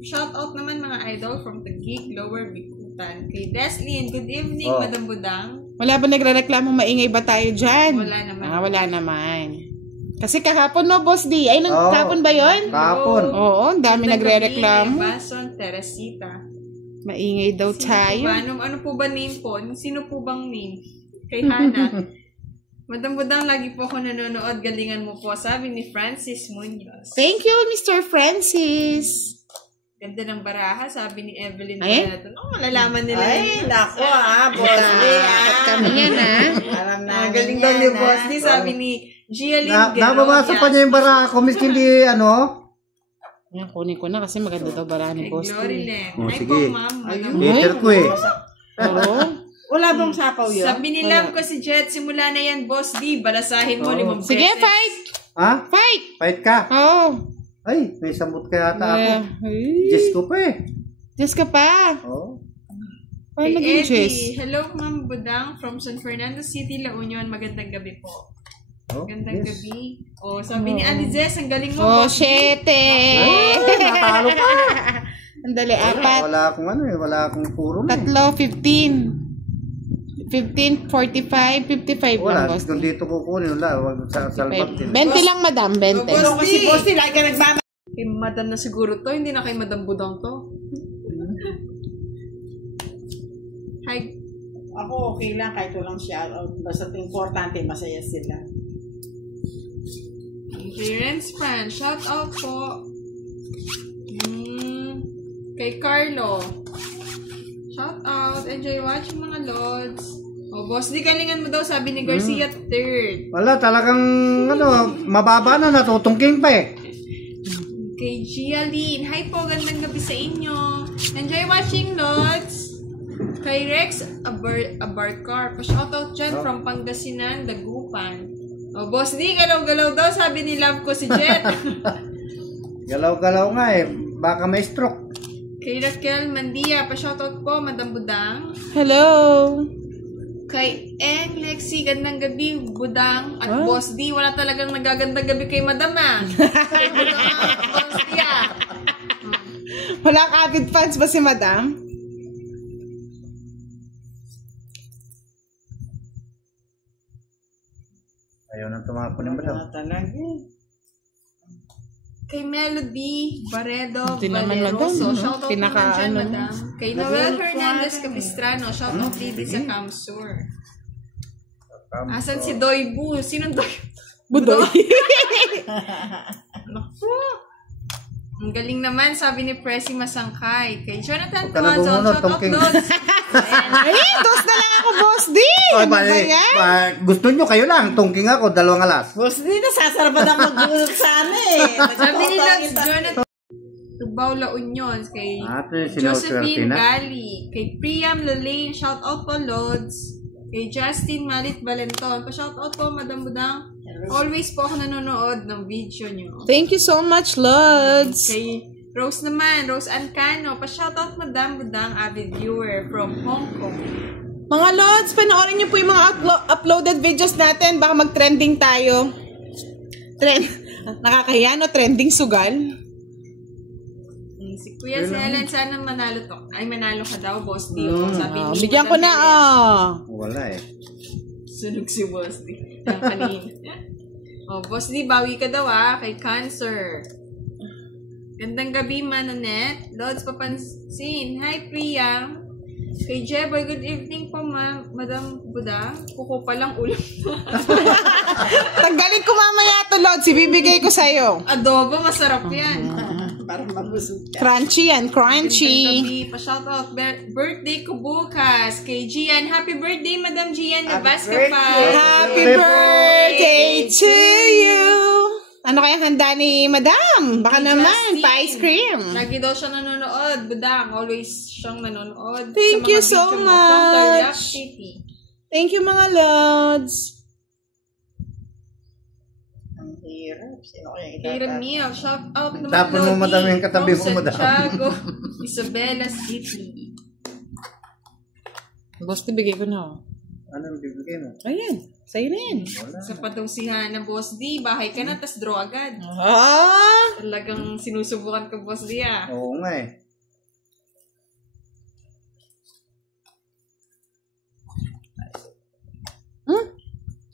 shout out naman mga idol from Taguig, Lower Bikutan. Kay Deslyn, good evening, Oh. Madam Budang. Wala ba nagre-reklamo maingay ba tayo dyan? Wala naman. Wala naman. Kasi kahapon no, Boss D. Ay, Oo. kahapon ba yun? Kapon. Oo, ang dami nagre-reklamo. Bason, Teresita. Maingay daw tayo. Ano po ba name po? Sino po bang name? Kay Hana. Madam Budang, lagi po ako nanonood. Galingan mo po. Sabi ni Francis Munoz. Thank you, Mr. Francis. Ganda ng baraha. Sabi ni Evelyn. Ay? Malalaman nila Ay, yun. nako Boss D. Takot kami yan, ha? Alam namin Galing daw ni yan, Boss ah. D. Sabi ni Gia Lynn Nababasa pa niya yung bara ko. Miskin di ano. Yan, kunin ko na kasi maganda daw bara ni Kay Boss Glory D. Len. Oh, Ay sige. po, ma'am. Madam Later ko eh. Oo. Wala bang sapaw yun? Sabi ni Love ko si Jet, simula na yan, Boss D. Balasahin mo 5 beses. Sige, fight! Ha? Fight! Fight ka. Oo. Ay, may samot ka yata ako. Ay. Diyos ko pa eh. Diyos ka pa. Oh. Paano Kay naging Jess? Eddie, hello Ma'am Budang from San Fernando City, La Union. Magandang gabi po. Oh, Magandang yes. gabi. Oh, sabi ni Ali Jess, ang galing mo. Oh, Boss D. shit eh. Ay, natalo pa. Andali, apat. Wala akong ano eh. Wala akong puro na eh. Tatlo, 15. 15, 45, 55 lang, Wala, Boss. kung dito kukunin, wala. Huwag sa salbag 20 din. lang, madam, 20. Pero kasi Boss D, lagi ka nagmamahal. Kay Madam na siguro to, hindi na kay Madam Budang to. Hi. Ako okay lang kahit walang shoutout. Basta importante, masaya sila. Kay Renz Fran, shout out po. Kay Carlo. Shout out. Enjoy watching mga lods. O, boss, di galingan mo daw, sabi ni Garcia, third. Wala, talagang, mababa na, natutungking pa eh. Kay Gialine. Hi po, gandang gabi sa inyo. Enjoy watching, lods. Kay Rex Abarcar. Pa-shoutout dyan from Pangasinan, Dagupan. O, boss, di galaw-galaw daw, sabi ni love ko si Jet. Galaw-galaw nga eh, baka may stroke. Kay Raquel Mandia. Pa-shoutout po, Madam Budang. Hello. Kay Eng Lexi, gandang gabi, Budang at Boss D. Wala talagang nagagandang gabi kay Madam Kay Budang at Boss D Wala avid fans ba si Madam? Ayaw nang tumapo ni Madam. Talaga. Kay Melody Barredo Hindi naman Valeroso. Madam, Shoutout pinaka, naman dyan, ano, Madam. Kay Noel Hernandez Capistrano. Shoutout din sa Camsur. Asan si Doybu? Sinong Doybu? Budoy. Naku. Ang galing naman, sabi ni Presi Masangkay. Kay Jonathan Huwag ka na Tuazon. bumunot, Shoutout tungking. Lods. Ay, dos na lang ako, Boss D. Oy, Ano ba bali, yan? gusto nyo kayo lang, tungking ako, 2 alas. Boss, di nasasarapan ako mag-gulog sa ano eh. Sabi ni Lods Jonathan Tubaw La Union. Kay Ate, Josephine sinusuwerte na. Gali. Kay Priam Lalaine. Shoutout po, Lods. Kay Justin Malit Valenton. Pa-shoutout po, Madam Budang. Always po ako nanonood ng video nyo. Thank you so much, Lods. Kay Rose naman, Rose Ancano. Pa-shoutout, Madam Budang, avid viewer from Hong Kong. Mga Lods, panoorin niyo po yung mga uploaded videos natin. Baka mag-trending tayo. Nakakahiya, no? Trending sugal. Si Kuya si Helen, sana manalo to. Ay, manalo ka daw, Boss D. Sabi ni Bigyan ko Madam na, Helen. Wala eh. Sunog si Boss D. Yung kanina. Boss D, bawi ka daw kay Cancer. Gandang gabi, Manonet. Lods papansin. Hi, Priya. Kay Jeboy, good evening po, Madam Budang. Kuko pa lang ulam. Tanggalin ko mamaya to, Lods. Ibibigay ko sa'yo. Adobo, masarap yan. Para mabusog ka. Crunchy yan, crunchy. Gandang gabi, pa-shoutout. Birthday ko bukas. Kay Gian. Happy birthday, Madam Gian. Nabasca pa. Happy birthday to you. Ano kayang handa ni Madam? Baka naman, pa-ice cream. Lagi daw siya nanonood. Budang, always siyang nanonood. Thank sa mga you so video mo from Tarlac much. City. Thank you, mga Lods. Ang hirap. Sino kaya Kay itatapos? Ramil, shout out naman Tapon mo, Lodi, Madam, yung katabi from mo, Madam. Santiago, Isabela City. Boss, bigay ko na. Anong bibigay mo? Ayan, sa'yo na yan. Sa patungsihan na Boss D, bahay ka na, tas draw agad. Ah! Talagang sinusubukan ka, Boss D, Oo nga eh.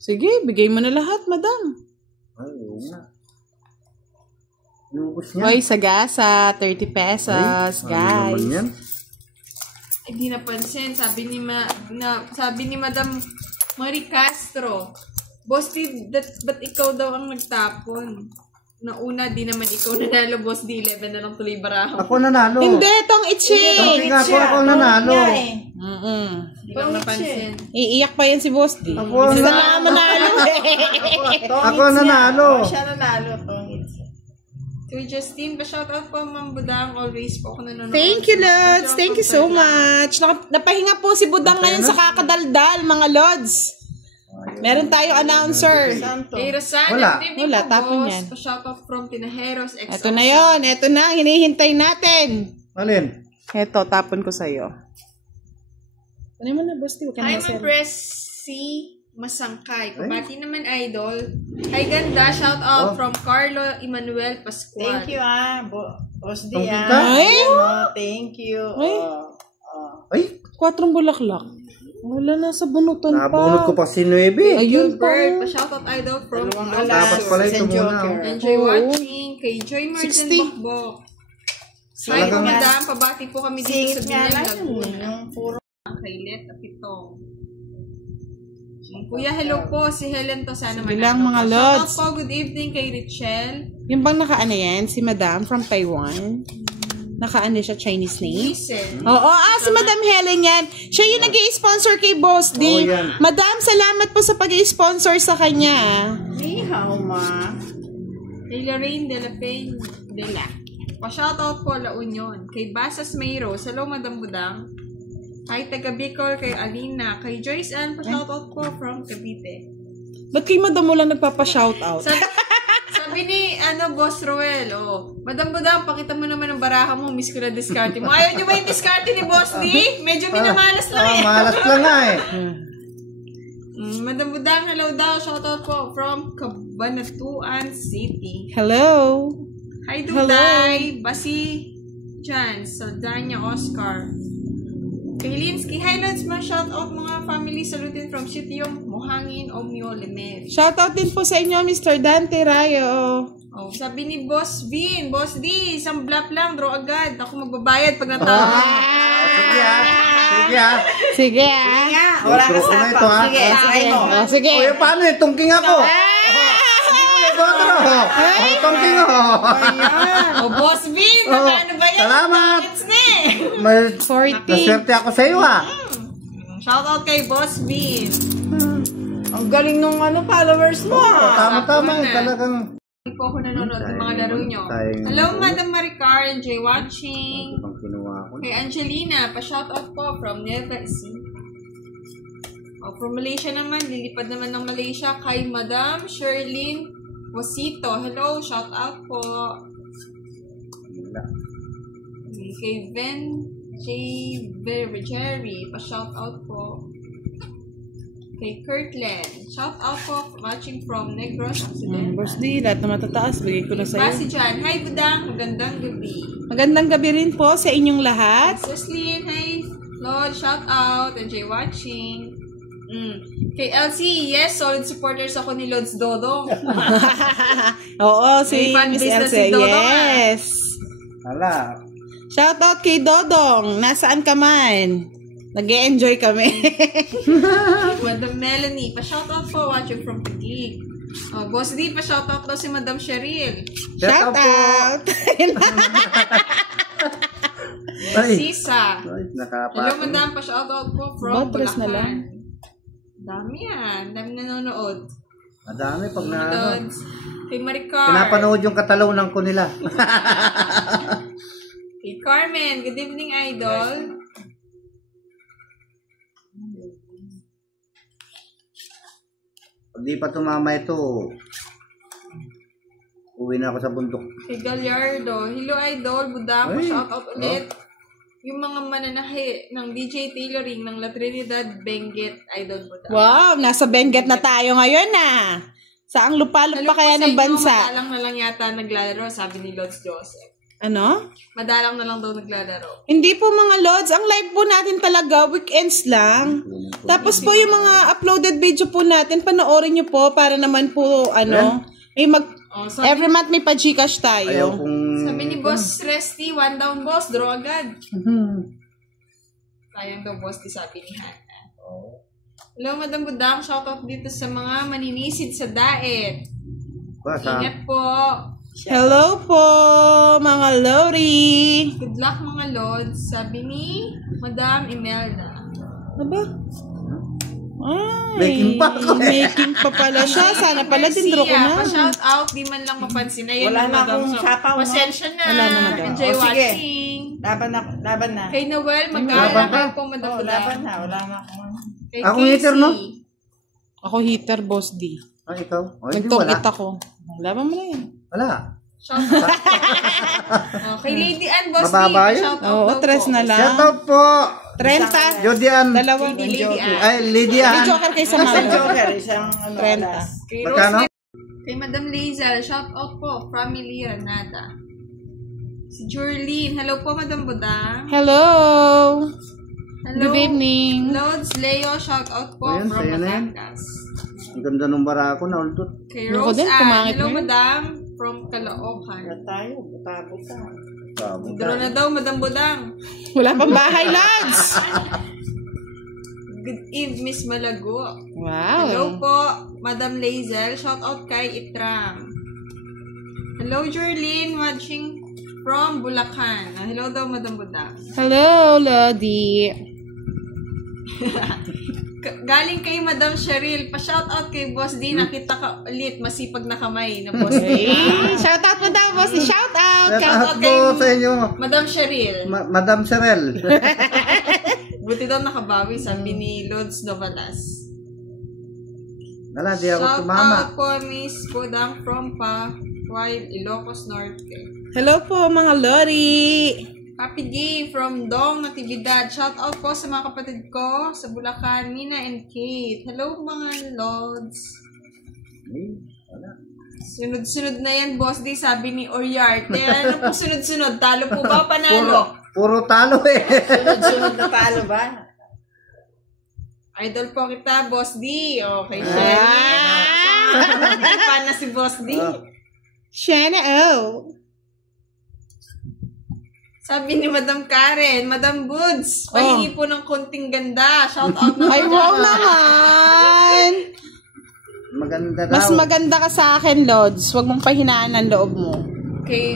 Sige, bigay mo na lahat, Madam. Ay, oo nga. Lubos niya. Hoy, sagasa, 30 pesos, Ay, ano naman guys. yan? Hindi napansin, sabi ni Madam Marie Castro, Boss D, ba't ikaw daw ang nagtapon? Nauna, di naman ikaw nanalo, Boss D. 11 na lang tuloy baraho. Ako nanalo. Hindi, tong itchy. Tungking ako nanalo. Hindi lang napansin. Iiyak pa yan si Boss D. Ako Isa na- lang manalo. Ako nanalo. Siya nanalo. Tongits. Kay Justine, pa-shoutout po, Ma'am Budang. Always po ako nanonood. Thank you, Lods. Thank you so much. Napahinga po si Budang ngayon sa kakadaldal, mga Lods. Meron tayong announcer. Santo. Kay Rosana, Wala. good evening Wala, po, tapon boss. yan. Pa-shoutout from Tinajeros. Ito na yon, ito na, hinihintay natin. Alin? Ito, tapon ko sa'yo. Ano mo na, Boss D? Huwag ka Hi, na Ma'am Presi Masangkay. Pabati naman, idol. Hi, ganda. Shout out from Carlo Emmanuel Pascual. Thank you, Boss D, Tungking ka? Ay! Thank you. Ay! Ay, 4 bulaklak. Wala na sa bunutan pa. nabunot ko pa si Nuebe. Ayun pa. Gilbert, pa-shoutout idol from Dalawang Dapat alas. pala ito St. muna. Joker. Enjoy Oo. watching. Kay Joy Martin 60. Bokbok. Hi, Talagang- madam. Pabati po kami dito Singit sa nga Bilang lang. Laguna. Yung puro. Kay Let Apitong. Kuya, hello po. Si Helen to. Sana Sige lang, mga Shoutout lods. po. Good evening kay Richelle. Yung bang nakaano yan? Si Madam from Taiwan? Naka-ano siya, Chinese name? Listen. Oo, si Madam Helen yan. Siya yung nag-i-sponsor kay Boss D. Oo, yan. Madam, salamat po sa pag-i-sponsor sa kanya. Ni hao, ma. Kay Lorraine de la Peña de la. Pa-shoutout po La Union. Kay Basas Mayros. Hello, Madam Budang. Kay taga Bicol, kay Alina. Kay Joyce Ann, pa-shoutout po from Cavite. Ba't kay Madam mo lang nagpapa-shoutout? Sabi ni, Boss Roel, Madam Budang, pakita mo naman ang baraha mo, miss ko na diskarte mo. Ayaw niyo ba yung diskarte ni Boss D? Medyo minamalas lang eh. Malas lang nga eh. Madam Budang, hello daw. Shoutout po from Cabanatuan City. Hello. Hi, Duday. Basi Jan, Saldana, Oscar. Kay Linsky, hi Lods, shoutout mga family. Salutin from Sitiong, Mohangin, Omyo, Lemed. Shoutout din po sa inyo, Mr. Dante Rayo. Sabi ni Boss Vin, Boss D, isang blap lang, draw agad. Ako magbabayad pag natawag. Sige ah. Sige ah. Sige ah. Wala ka Draw ko na ito, sa ha? Sige, try mo. Sige. O, paano eh? Tungking ako. Tungking ako. Boss Vin, ano ba yan? Salamat. It's na eh. May 40. naswerte ako sa iyo ah. Shoutout kay Boss Vin. Ang galing nung followers mo. Tama-tama eh. Talagang Hindi po ako nanonood ng mga laro nyo. Sayang. Hello, Madam Maricar, enjoy watching. ibang kinuha ko. Kay Angelina, pa-shoutout po from Nueva Ecija. From Malaysia naman, lilipad naman ng Malaysia kay Madam Sherlyn Wasito. Hello, shoutout po. Wala. Kay Ben J. Jerry, pa-shoutout po. Kay Kirtland, shoutout po watching from Negros Occidental. Boss D, lahat na matataas, bigay ko na sa'yo. Basi dyan, hi Budang, magandang gabi. Magandang gabi rin po sa inyong lahat. Suslin, hi Lord, shoutout, enjoy watching. Kay LC, yes, solid supporters ako ni Lods Dodong. Oo, si May fan Miss base na Elsa. si Dodong, Yes. Wala. Shoutout kay Dodong. Nasaan ka man? Nag-e-enjoy kami. Madam Melanie, pa-shoutout po watching from Taguig. Boss D, pa-shoutout daw si Madam Cheryl. Shoutout. Ay. Sisa. Ay, nakapasok. Hello, Madam, pa-shoutout po from Botres na lang. Bulacan. Dami yan. Dami nanonood. Madami pag na Lods. Kay Maricar. pinapanood yung katalonan ko nila. Kay Carmen, good evening, idol. Pag di pa tumama ito, uwi na ako sa bundok. Kay Gallardo. Hello, idol. Budang, Ay. pa-shoutout ulit. Yung mga mananahi ng DJ Tailoring ng La Trinidad, Benguet, idol Budang. Wow, nasa Benguet na tayo ngayon ah. Saang lupalop pa kaya ng bansa? Madalang na lang yata naglalaro, sabi ni Lods Joseph. Ano? Madalang na lang daw naglalaro. Hindi po mga Lods, ang live po natin talaga, weekends lang. Tapos po yung mga uploaded video po natin, panoorin nyo po para naman po, may every month may pa-Gcash tayo. Ayaw kung... Sabi ni Boss Resty, one down boss, draw agad. Sayang daw boss, di sabi ni Hannah. Hello, Madam Budang, shoutout dito sa mga maninisid sa daet. Ingat po. Hello po, mga Lori. Good luck mga Lods, sabi ni Madam Imelda. Aba? Ay, Making pa ako eh. Making pa pala siya. Sana pala dindro ko na. Pa-shout out, di man lang mapansin. Ayun, Wala na Madam. akong sapaw, no? Pasensya na. Wala na, Madam. Enjoy O, sige. watching. Laban na. Kay Noel, Laban magkala ka? kayo po, Madam Oh, laban Budang. na. Wala na akong Kay Ako Casey. hater, no? Ako heater, Boss D. Ah, ikaw? O, hindi Nagtugit wala. ako. Laban mo na yan. Wala. Shout out. Kay Lady Ann, Boss D. Mababa yun? Pa-shout out Oo, daw tres po. na lang. Shoutout po. 30. Jodian. Dalawa. Lady Ann. Ay, Lydia. May joker kayo sa Isang mga. joker, isang 30. alas. Kay Magkano? Rosemary. Kay Madam Lazel, shout out po. Family Renata. Si Jorlene. Hello po, Madam Budang. Hello. Hello. Good evening. Lods Leo, shout out po Ayan, from saya na yan. Batangas. Ang ganda ng barako na uldot. Kay Ako Rose din, Ann. pumangit Hello, na yun. Madam. From Caloocan. Wala tayo, buta-buta. Draw na daw, Madam Budang. Wala pang bahay, lads. Good eve, Miss Malago. Wow. Hello po, Madam Lazel. Shout out kay Itram. Hello, Jorlene, watching from Bulacan. Hello daw, Madam Budang. Hello, Lodi. Galing kay Madam Cheryl. Pa-shoutout kay Boss D. Nakita ka ulit. Masipag na kamay na Boss D. Hey, shout out mo daw, boss. Shout out. Shout out po sa inyo. Madam Cheryl. Madam Cheryl. Buti daw nakabawi, sabi ni Lods Novalas. Wala, di ako Shout tumama. out po, Miss Budang from Wild Ilocos Norte. Hello po, mga Lodi. Happy Day from Dong Natividad. Shout out po sa mga kapatid ko sa Bulacan, Mina and Kate. Hello mga Lods. Wala. Sunod-sunod na yan, Boss D, sabi ni Oriarte. Ano po sunod-sunod? Talo po ba o panalo? Puro talo eh. Sunod-sunod na talo ba? Idol po kita, Boss D. Okay, Sherry. Fan na si Boss D. Shana, oh. Sabi ni Madam Karen, Madam Buds, pahingi po ng konting ganda. Shout out na Ay, wow naman. Maganda daw. Mas maganda ka sa akin, Lods. Huwag mong pahinaan ang loob mo. kay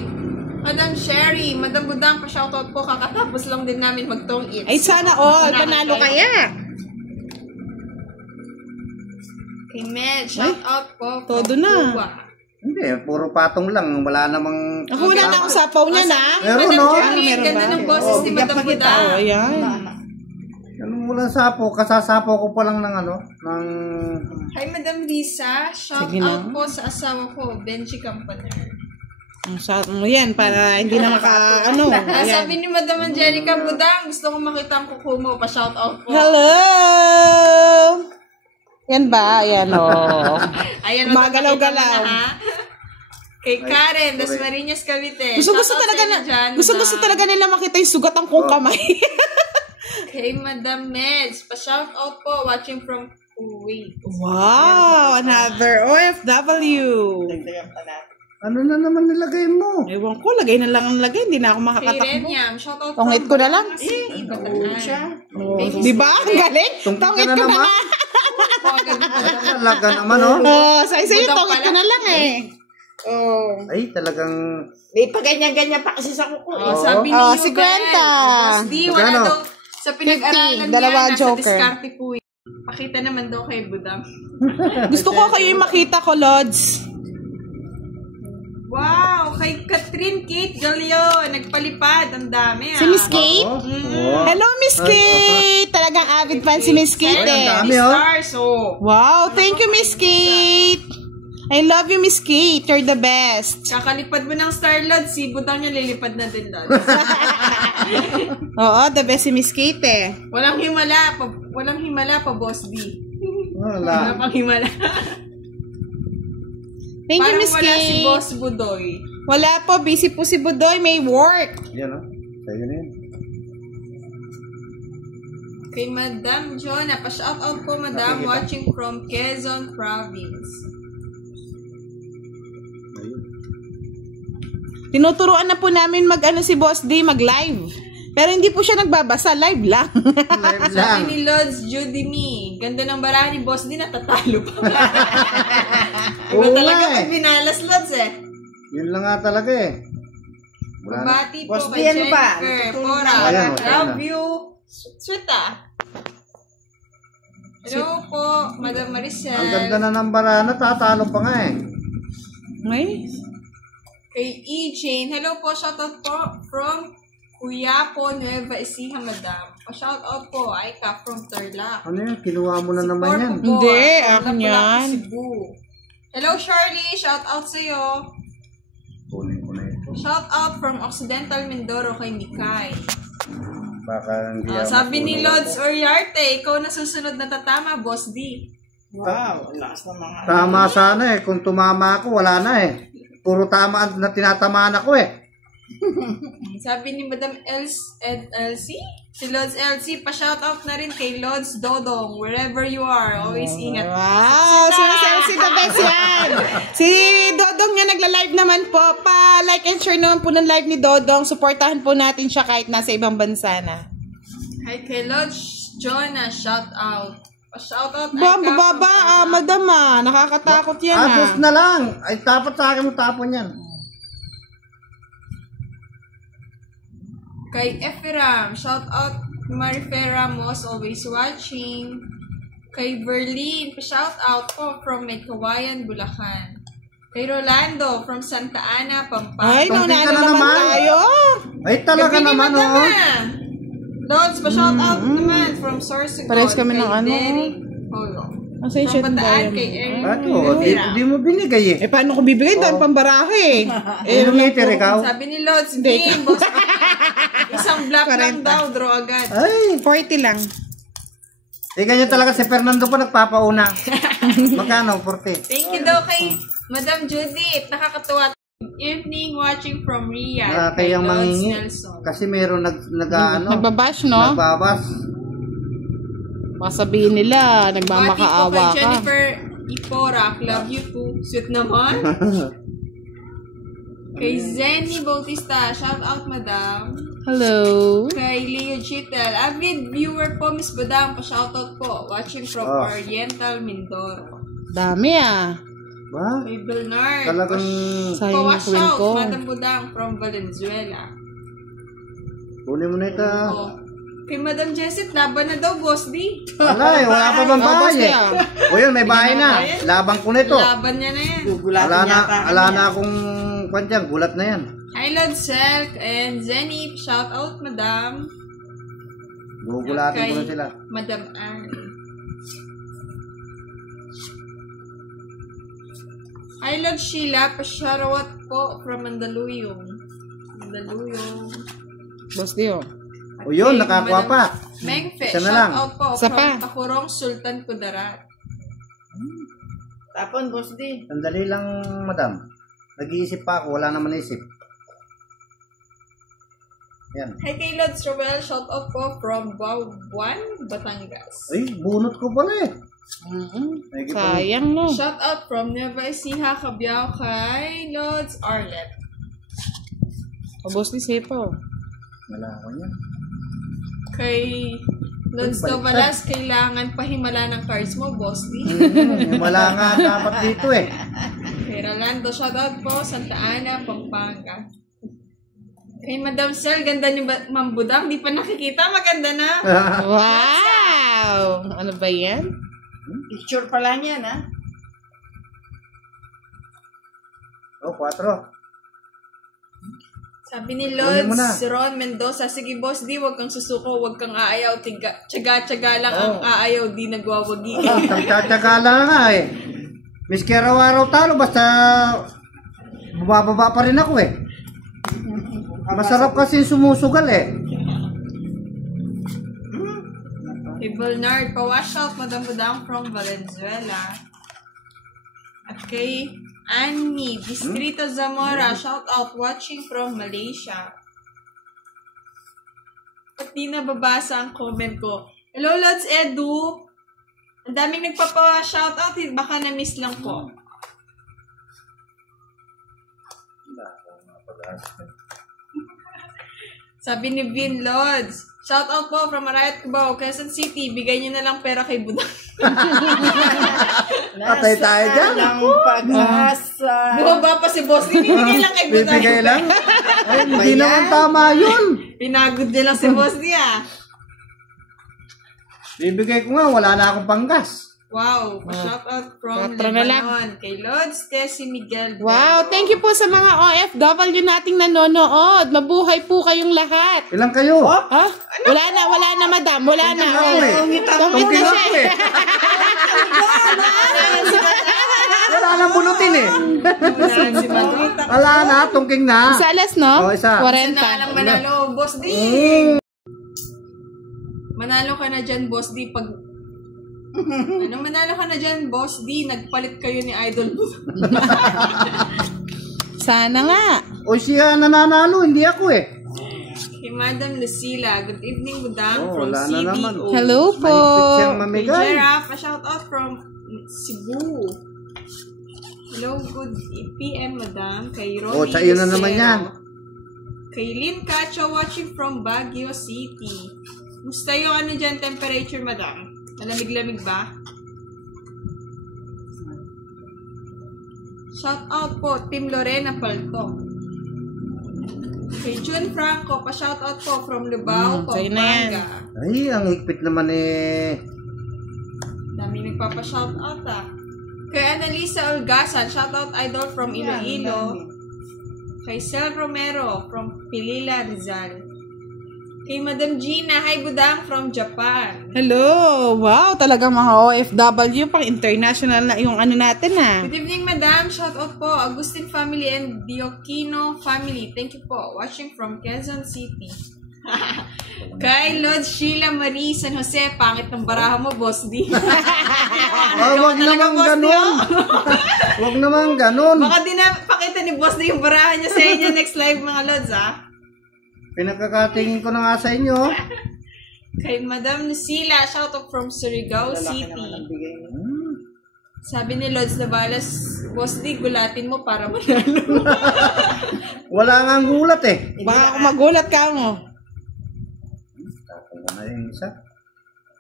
Madam Sherry, Madam Budang, pa-shoutout po. Kakatapos lang din namin mag-tong eats. Ay, sana all. Panalo kaya. Kay Med, shoutout po. Todo na. Cuba. Hindi, puro patong lang. Wala namang... Ako wala na akong sapaw niya na. Meron, Madam no? Sherry, Meron ganda ba? ng boses ni Madam Budang. Oh, ayan. Anong walang sapo? Kasasapo ko pa lang ng ano? Ng... Hi, Madam Lisa. Shout Sige out na. po sa asawa ko, Benji Campaner. Ang sa mo yan para hindi na maka ano. Ayan. Sabi ni Madam Angelica Budang, gusto ko makita ang kuko mo. Pa-shout out po. Hello! Yan ba? Ayan, oh. Ayan, Gumagalaw-galaw. magpapakita mo na, ha? Kay Karen, Dasmariñas Cavite. Gusto Shoutout talaga sa na, inyo dyan, gusto Madam. talaga nila makita yung sugatan kong kamay. Kay Madam Meds, pa-shout out po, watching from Kuwait. Wow! Another OFW. Dagdagan pa natin. Ano na naman nilagay mo? Ewan ko, lagay na lang ang lagay. Hindi na ako Kay makakatakbo. Renyam, shout out Tungit ko na lang. Siya. Di ba? Ang galing. Tungkit Tungit ka na ko na naman. lang. Talaga naman, oh. Oh, sa'yo, Budang tungit pala. ko na lang eh. Oh. Ay, talagang... May pa ganyan-ganyan pa kasi sa kuko. Oh, sabi ni Oh, Yubel, 50. Boss D, wala Magkano? daw sa pinag-aralan 50, niya, dalawa nasa joker. diskarte po. Pakita naman daw kay Budang. Gusto ko kayo yung makita ko, Lods. Wow, kay Catherine Kate Galio, nagpalipad, ang dami Si Miss Kate? Oh, oh. Hello, Miss Kate! Talagang avid fan si Miss Kate Ay, eh. ang dami, oh. Stars, oh. Wow, thank you, Miss Kate! I love you, Miss Kate. You're the best. Kakalipad mo ng Starlord, si Budang niya lilipad na din doon. Oo, the best si Miss Kate eh. Walang himala pa, Boss D. Wala Wala. pang himala. Thank you, Parang Miss wala Kate. si Boss Budoy. Wala po, busy po si Budoy. May work. Yan, oh. Sa'yo na yan. Kay Madam Jonah, pa-shout out po, Madam, watching from Quezon Province. Tinuturuan na po namin mag-ano si Boss D, mag-live. Pero hindi po siya nagbabasa, live lang. Live lang. Sabi ni Lods Judy Me, ganda ng barahan ni Boss D, natatalo pa. Iba Oo talaga nga eh. pag binalas, Lods eh. Yun lang nga talaga eh. Wala na. Bumati po Boss D, kay ano ba? Jennifer, Natutulog Pora, na. Ayan, love ayan. you. Sweet ah. Hello po, Madam Maricel. Ang ganda na ng barana, tatalo pa nga eh. Ay, Kay E-Jane, hello po, shoutout po from Cuyapo, Nueva Ecija, Madam. Pa-shoutout po, Aika from Tarlac. Ano yan? Kinuha mo na naman yan. Hindi, from akin Lapu-Lapu, yan. Cebu. Hello, Charlie, shoutout sa'yo. Kunin ko na ito. Shoutout from Occidental Mindoro kay Mikay. Baka hindi ako Sabi ni makuha. Lods Oriarte, ikaw na susunod na tatama, Boss D. Wow, ang lakas ng mga... Tama sana eh. Kung tumama ako, wala na eh. Puro tama na tinatamaan ako eh. Sabi ni Madam LC, si Lods LC, pa-shoutout na rin kay Lods Dodong, wherever you are, always ingat. wow, si the best yan. Si Dodong nga nagla-live naman po. Pa-like and share naman po ng live ni Dodong. Supportahan po natin siya kahit nasa ibang bansa na. Hi kay Lods Jonah, shoutout. Pa-shoutout Ba, bababa, madam nakakatakot yan Dos na lang. Ay, tapat sa akin mo tapon yan. Kay Ephraim, shout out Marifera Ramos, always watching. Kay Berlin, shout out po from May Kawayan, Bulacan. Kay Rolando from Santa Ana, Pampanga. Ay, Tungkol ka nanalo na naman naman. tayo. Ay, talaga Gabi ni naman, Madama. oh. Lods, pa-shout out naman from Sorsogon. Parehas kami kay ng ano. Derek Polo. Asa yung From shot Bataan, ba kay yan? Eric. Ato, di mo binigay eh. Eh, paano ko bibigay? Dahil pambarahe. Eh, meter ikaw? Sabi ni Lods, game, boss. Isang block lang 40. daw, draw agad. Ay, 40 lang. di ganyan talaga si Fernando pa nagpapauna. Magkano? 40. Thank you daw kay Madam Judith. Nakakatuwa. Evening watching from Riyadh. Kaya Kay Lods mangingi. Nelson. Kasi meron Nagbabash, no? nagbabas. Masabihin nila, Bati ko nagmamakaawa kay ka. Jennifer Iporak. Love you too. Sweet naman. Kay Zenny Bautista. Shout out, Madam. Hello. Kay Leo Chitel. Avid viewer po, Miss Badang. Pa-shoutout po. Watching from Oh. Oriental, Mindoro. Dami ah. Ba? Kay Bernard. Talagang Sayang yung Pa-wash queen out, ko. Madam Budang from Valenzuela. kunin mo na ito. Oh. Kay Madam Jessit, laban na daw, Boss D. Wala eh, wala pa bang Oh, boss bahay eh. niya. O yun, may bahay na. Labang ko na ito. Laban niya na yan. Gugulatin yata. Wala na akong kwantyang, gulat na yan. Hi, Lord Selk and Zenny. Shout out, Madam. Gugulatin ko na Kay sila. Madam Anne. Hi, Lord Sheila. Pa-shoutout po from Mandaluyong. Mandaluyong. Boss Dio. O yun, Kay nakakuha Madam pa. Mengfe. Isa na Shout lang. out po Isa from pa. Takurong Sultan Kudarat. Tapon, Boss D. Sandali lang, madam. Nag-iisip pa ako, wala naman isip. Yan. Hi, kay Lord Roel. Shout out po from Buwan, Batangas. Ay, bunot ko pala eh. Ay, Sayang, no? Shout out from Nueva Ecija, Cabiao kay Lods Arlet. O, Boss Dio, sepo. Wala ako yan. Kay Lods Ay, baliktad. Novalas, kailangan pahimala ng cards mo, Boss D. Wala nga dapat dito eh. Kay Rolando, shout out po, Santa Ana, Pampanga. Kay Madam Sel, ganda ni Ma'am Budang. Di pa nakikita, maganda na. Wow! Ano ba yan? Picture pa lang yan, ha? Oh, 4. Sabi ni Kunin mo na. Lods Ron Mendoza, sige Boss D, wag kang susuko, wag kang aayaw. Tsaga-tsaga lang ang aayaw, di nagwawagi. Tagtsatsaga lang nga eh. Miski araw-araw talo, basta bumababa pa rin ako eh. Masarap kasi sumusugal eh. Kay Bernard, pa-wash out, Madam Budang from Valenzuela. At kay Annie, Distrito Zamora, shout out, watching from Malaysia. At di nababasa ang comment ko. Hello, Lods Edu. Ang daming nagpapa-shout out, baka na-miss lang ko. Sabi ni Vin Lods, shout out po from Arayat Cubao, Quezon City. Bigay niyo na lang pera kay Budang. Patay tayo dyan. Ng pag-asa. Bumaba pa si Boss. Bibigay lang kay Budang. Bibigay lang. Ay, hindi naman tama yun. Pinagod niya lang si Boss niya. Bibigay ko nga, wala na akong panggas. Wow. Pa-shout out from Patro na lang. Lebanon. Kay Lods Tessie Miguel. Wow, thank you po sa mga OFW nating nanonood. Mabuhay po kayong lahat. Ilang kayo? Ha? Wala na, madam. Wala na. Tungkol eh. Tungkit na Tungkol siya. ako eh. Wala nang bunutin eh. Si Madrid. Wala na, tungking na. Isa alas, no? Oh, isa. Isa na lang 40. manalo, Boss D. Manalo ka na dyan, Boss D. Pag manalo ka na dyan, Boss D. Nagpalit kayo ni Idol. Sana nga. O siya nananalo, hindi ako eh. Kay Madam Lucila. Good evening, Budang. Oh, From wala na naman. CBO. Hello po. Mahigpit siyang Kay mamigay. Giraffe, a shout out from Cebu. Hello, good PM, Madam. Kay Ronnie Oh, sa iyo na naman Lucero. yan. Kay Lynn Cacho, watching from Baguio City. Musta yung ano dyan, temperature, Madam? Malamig-lamig ba? Shout out po, Team Lorena Palto. Kay June Franco, pa-shoutout po from Lubao, sa'yo na yan. Pampanga. Ay, ang higpit naman eh. Dami nagpapa-shoutout Kay Annalisa Olgasan, shoutout idol from Iloilo. Kay Sel Romero from Pilila, Rizal. Kay Madam Gina, hi Budang from Japan. Hello! Wow, talagang mga OFW, pang international na yung ano natin Good evening, Madam. Shoutout po, Agustin family and Diokino family. Thank you po. Watching from Quezon City. Kay Lord Sheila Marie San Jose, pangit ng baraha mo, Boss D. Wag naman ganun. Wag naman ganun. Baka di na pakita ni Boss D yung baraha niya sa inyo next live, mga Lods, Pinagkakatingin ko na nga sa inyo. Kay Madam Lucila, shoutout from Surigao City. Sabi ni Lods na balas, Boss D, gulatin mo para manalo. Wala nga ang gulat eh. Baka kung magulat ka mo. Tapos na yung isa.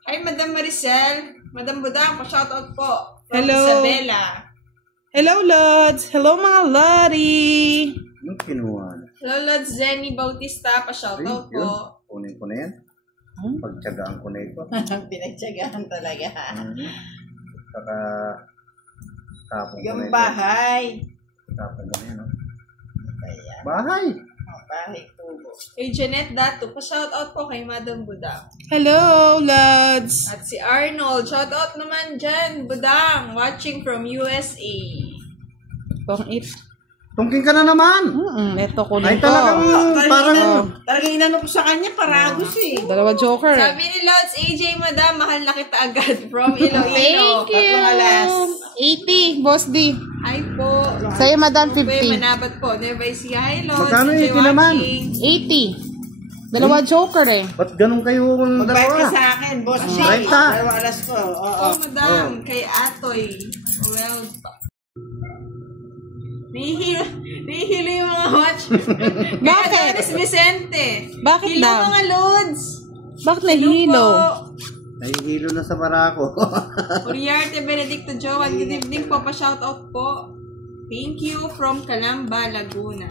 Hi, Madam Maricel. Madam Budang, pa-shoutout po. From Hello. Isabela. Hello, Lods! Hello, mga Lodi! Anong kinuha na? Hello, Lods Zenny Bautista, pa-shoutout Yun. po. Kunin ko na yan. Pagtsagaan ko na ito. Pinagtsagaan talaga. Saka tapon ko na Yung ito. bahay. Tapon ko na yan. Kaya, Bahay. bahay tubo. Kay Jeanette Dato, pa-shoutout po kay Madam Budang. Hello, Lods! At si Arnold, shoutout naman dyan, Budang, watching from USA. Pang it. Tungking ka na naman. Ito kunin Ay ko. talagang parang Talagang inano ko sa kanya, paragos eh. Dalawa joker. Sabi ni Lods, AJ, Madam, mahal na kita agad from Iloilo. Thank you! 80, Boss D. Hi po. Sa'yo, Madam, Kuya 50. Manabat po. Never see. Hi, Lods. Magkano enjoy 80 naman? watching. 80. Dalawa joker eh. ba't ganun kayo Magbayad ka dalawa? sa akin, boss. Ang Jay. renta. Dalawa alas ko. Oo. Oh, Madam. Kay Atoy. Well, nahihilo yung mga watch. Bakit? Kay Adonis Vicente. Bakit Hilo daw? mga Lods. Bakit nahihilo? Nahihilo na sa barako. Uriarte Benedicto Joan. Good evening po. Pa-shoutout po. Thank you from Calamba, Laguna.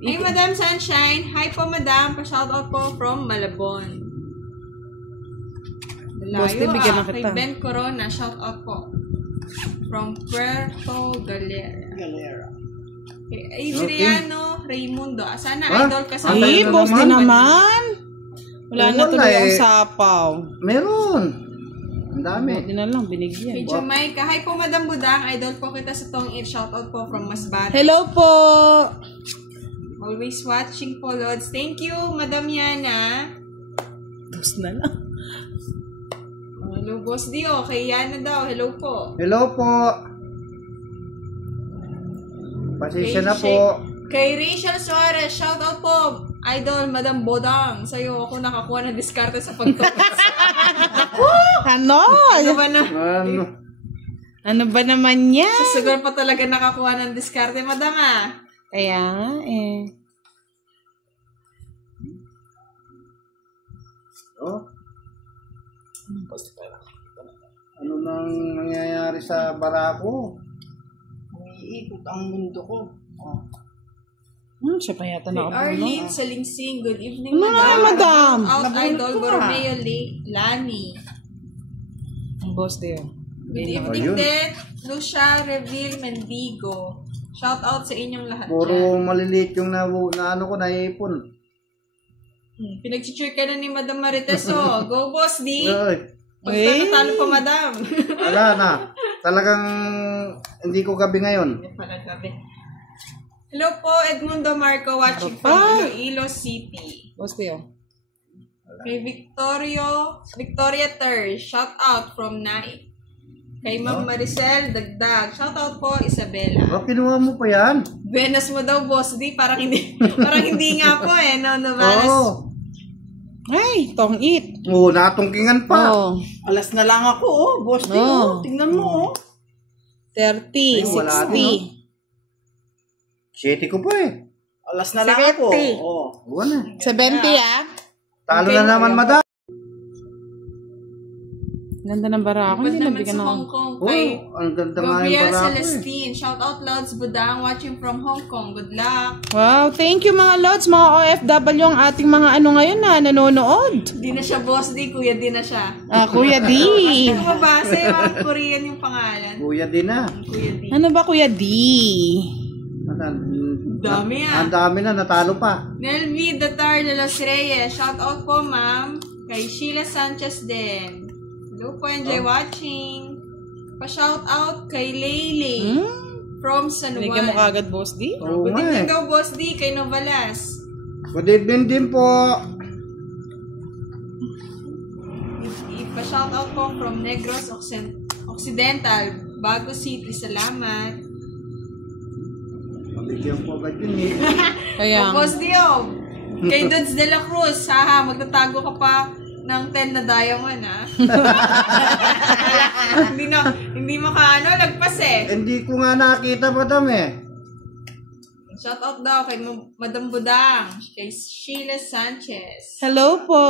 Hey, Madam Sunshine. Hi po, Madam. Pa-shoutout po from Malabon. Boss, Malayo bigyan na Kay kita. Ben Corona. Shoutout po. From Puerto Galera. Galera. Kay Adriano Raimundo. Sana Ah, idol ka sa Ay, Ano Boss D naman? naman. Wala Oo, na tuloy wala ang eh. sapaw. Meron. Ang dami. Hindi na lang, Kay binigyan. Jamaica. Hi po, Madam Budang. Idol po kita sa Tong It. Shoutout po from Masbate. Hello po! Always watching po, Lods. Thank you, Madam Yana. Boss na lang. Hello, Boss Dio. Kay Yana daw. Hello po. Hello po. Pasensya na po. Kay Rachel Suarez. Shoutout po. Idol, Madam Bodang. Sa'yo ako nakakuha ng diskarte sa pagtukas. Ano? Ano ba na? Ano? Ano ba naman yan? Siguro pa talaga nakakuha ng diskarte, Madam Kaya nga eh. Oh? Ano nang nangyayari sa barako? Umiikot ang mundo ko. Oh. Siya pa yata Kay nakapuno. Arlene Salingsing. Good evening, Ano Madam. nga, Madam? Out Nabunot Idol ko, Borromeo Lani. Ang boss din. Good evening din, Lucia Reville Mendigo. Shout out sa inyong lahat Puro dyan. maliliit yung na ano ko, naipon. Pinag-cheer ka na ni Madam Marites, oh. Go, Boss D! Ay, Pagtatalo pa, Madam. wala na. Talagang hindi ko gabi ngayon. Hindi pala gabi. Hello po, Edmundo Marco, watching from Iloilo City. Boss din. Kay Victoria Ter, shout out from Nai. Kay Ma'am Maricel Dagdag, shout out po, Isabela. Oh, kinuha mo pa yan? Benas mo daw, Boss D. Parang hindi nga po eh, no? Navalas. Oo. Ay, Tong It. Oo, natungkingan pa. Oh. Alas na lang ako, oh. Boss D, Oh. oh. Tingnan mo, oh. 30, Ay, wala 60. City ko pa eh. Alas na lang ako. 70. Oh. Buwan na. 70 ah. Talo na naman, madam. Ganda ng bara ako. Ba't Hindi naman nabigyan sa ako. Hong Kong kay ang ganda nga yung Gabriel barako Celestine. Shout out Lods Budang watching from Hong Kong. Good luck. Wow, thank you mga lods, mga OFW ang ating mga ano ngayon na nanonood. Di na siya Boss D, Kuya D na siya. Kuya D. Hindi ko mabasa yung Korean yung pangalan. Kuya din na. Kuya D. Ano ba Kuya D? Dami Ang dami na, natalo pa. Nelvi Datar de los Reyes. Shout out po, ma'am. Kay Sheila Sanchez din. Hello po, enjoy watching. Pa-shout out kay Leylay from San Juan. Binigyan mo kagad, Boss D? Oo Good nga evening eh. daw, Boss D, kay Novalas. Good evening din po. Pa-shout out po from Negros Occidental, Bago City. Salamat. Mabigyan po agad yun eh. Kaya, Boss D, kay Dudes de la Cruz, haha, magtatago ka pa ng 10 na diamond, ha? hindi lagpas eh. Hindi ko nga nakita, madam eh. Shout out daw kay Madam Budang, kay Sheila Sanchez, hello po.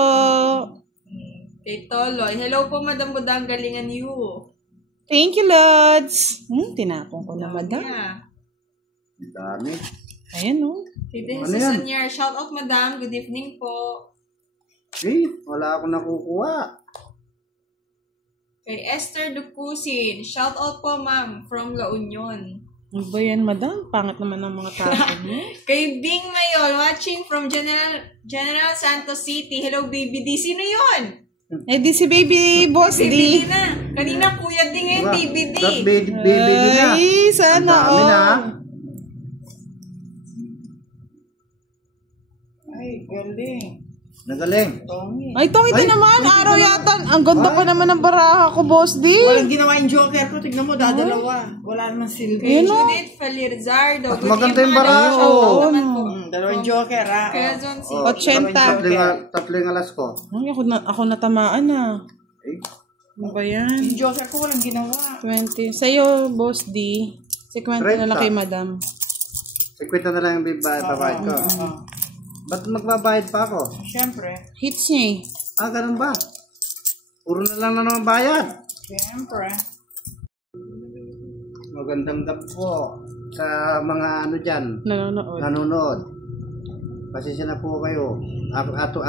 kay Toloy. Hello po, Madam Budang, galingan you. Thank you, lods. Tinapon ko na, madam. Yeah. Ang dami. Ayan, oh. Kay De Ano Jesus yan? Anyar, shout out, Madam. Good evening po. Wala akong nakukuha. Kay Esther Dupusin, shout out po, ma'am, from La Union. Ano ba yan, madam? Pangat naman ng mga tao mo. Kay Bing Mayol, watching from General Santos City. Hello, Baby D. Sino yun? Di si baby Boss D. Baby D na. Kanina, Kuya D ngayon, Baby D. That baby din na. Ay, sana, Ang dami na. Ay, galing. Nagaling. Tommy. Ay, ito naman. Araw yata. Ang ganda pa naman ng baraha ko, Boss D. Walang ginawa yung joker ko. Tignan mo, dadalawa. Wala naman silbi. Kay Judith Falirzardo. At maganda yung barako. Dalawang joker, ha? Kaya John C. 80. Tatling alas ko. Ay, ako natamaan na. Eh, Ano ba yan? Yung joker ko walang ginawa. 20. Sa'yo, Boss D. 50 na lang kay madam. 50 na lang yung babayad ko. Ba't magbabayad pa ako? Siyempre. Hits niya eh. Ganun ba? Puro na lang na naman bayad. Siyempre. Magandang gabi po sa mga ano dyan, Nanonood. nanonood. Pasensya na po kayo.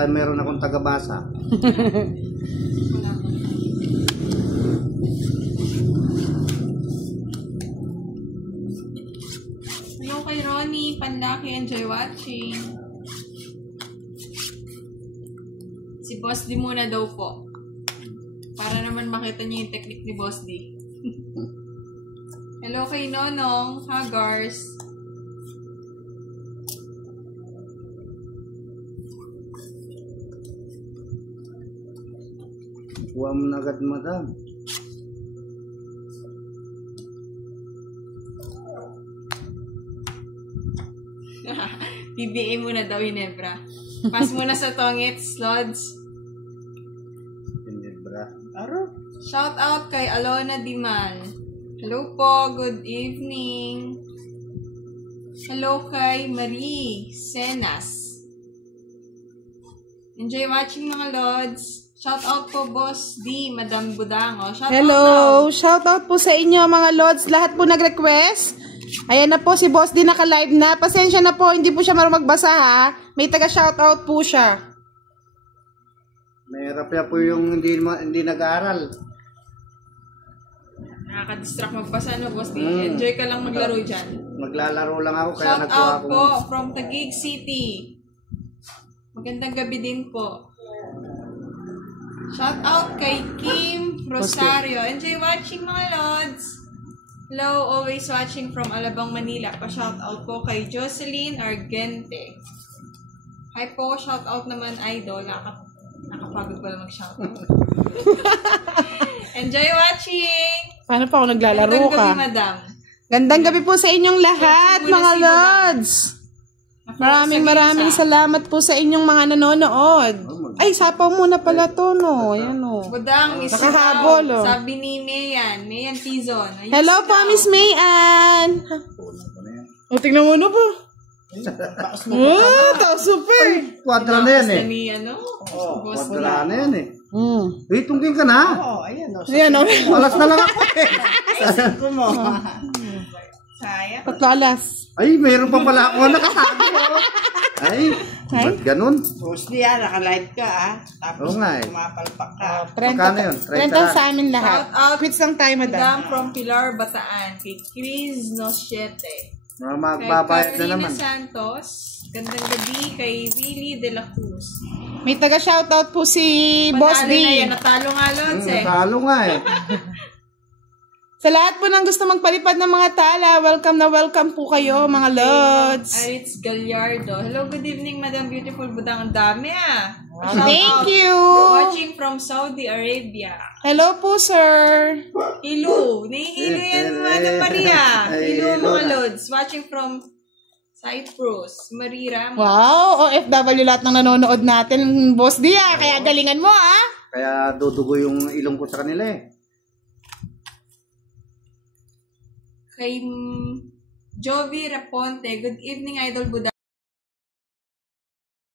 Meron akong tagabasa. Hello kay Ronnie Panlaki. Enjoy watching. Si Boss D muna daw po. Para naman makita niyo yung technique ni Boss D. Hello kay Nonong Hagars. Kuha mo na agad, madam. PBA muna daw yung Nebra. Pass muna sa Tongits, Lods. Hindi, bra. Aro. Shout out kay Alona Dimal. Hello po, good evening. Hello kay Marie Senas. Enjoy watching mga Lods. Shout out po Boss D, Madam Budango. Shout out Hello! daw. Shout out po sa inyo mga lods. Lahat po nag-request. Ayan na po si Boss D naka-live na. Pasensya na po, hindi po siya marunong magbasa ha. May taga-shout out po siya. Mahirap yan po yung hindi nag-aaral. Nakaka-distract magbasa no, Boss D. Enjoy ka lang maglaro dyan. Maglalaro lang ako kaya Shout nagkuha out akong... po from Taguig City. Magandang gabi din po. Shout out kay Kim Rosario. Enjoy watching mga Lods. Hello, always watching from Alabang, Manila. Pa-shout out po kay Jocelyn Argente. Hi po, shout out naman idol. Nakapagod pala mag-shout out. Enjoy watching! Paano pa ako naglalaro Magandang ka? gabi, madam. Gandang gabi po sa inyong lahat Muna mga si lods. Maraming salamat po sa inyong mga nanonood. Ay, sapaw muna pala to, no? Ayan, no. Budang, Miss Nakahabol, Rao. oh. Sabi ni Mayan Tizon. Ayos Hello po, daw. Miss Mayan. O, tingnan mo na po. Baos mo. Oh, super. Kwadra na yan eh. Ni, ano? Oo. Boss D. Kwadra na yan eh. Mm. Eh, tungkin ka na. Oo, ayan o. Ayan, oh. Alas na lang ako eh. Ko mo. Sayang. Tatlalas. Ay, mayroon pa pala ako nakasabi. Oh. Ay, ba't ganun? Mostly naka-live ka Tapos Oo nga eh. pumapalpak ka. Magkano yun? 30 Renta lang. sa amin lahat. Shout out, Quits lang tayo, madam. Madam from Pilar, Bataan. Kay Chris Nosete. Mga Kay magbabayad na Carolina naman. Santos. Gandang gabi kay Willie De La Cruz. May taga-shoutout po si Boss Panalo na yan. D. Natalo nga, Lods eh. Natalo nga eh. Sa lahat po ng gusto magpalipad ng mga tala, welcome na welcome po kayo, mga lods. Aritz Gallardo. Hello, good evening, Madam Beautiful Budang. Ang dami Shout Thank out. you. Watching from Saudi Arabia. Hello po, sir. Ilu. Naiilo yan, Madam Maria. Ay, Ilu, Ilu mga na. Lods. Watching from Cyprus. Marira. Wow, OFW lahat ng nanonood natin, Boss D. Kaya galingan mo, Kaya dudugo yung ilong ko sa kanila eh. Kay Jovi Raponte. Good evening, Idol Budang.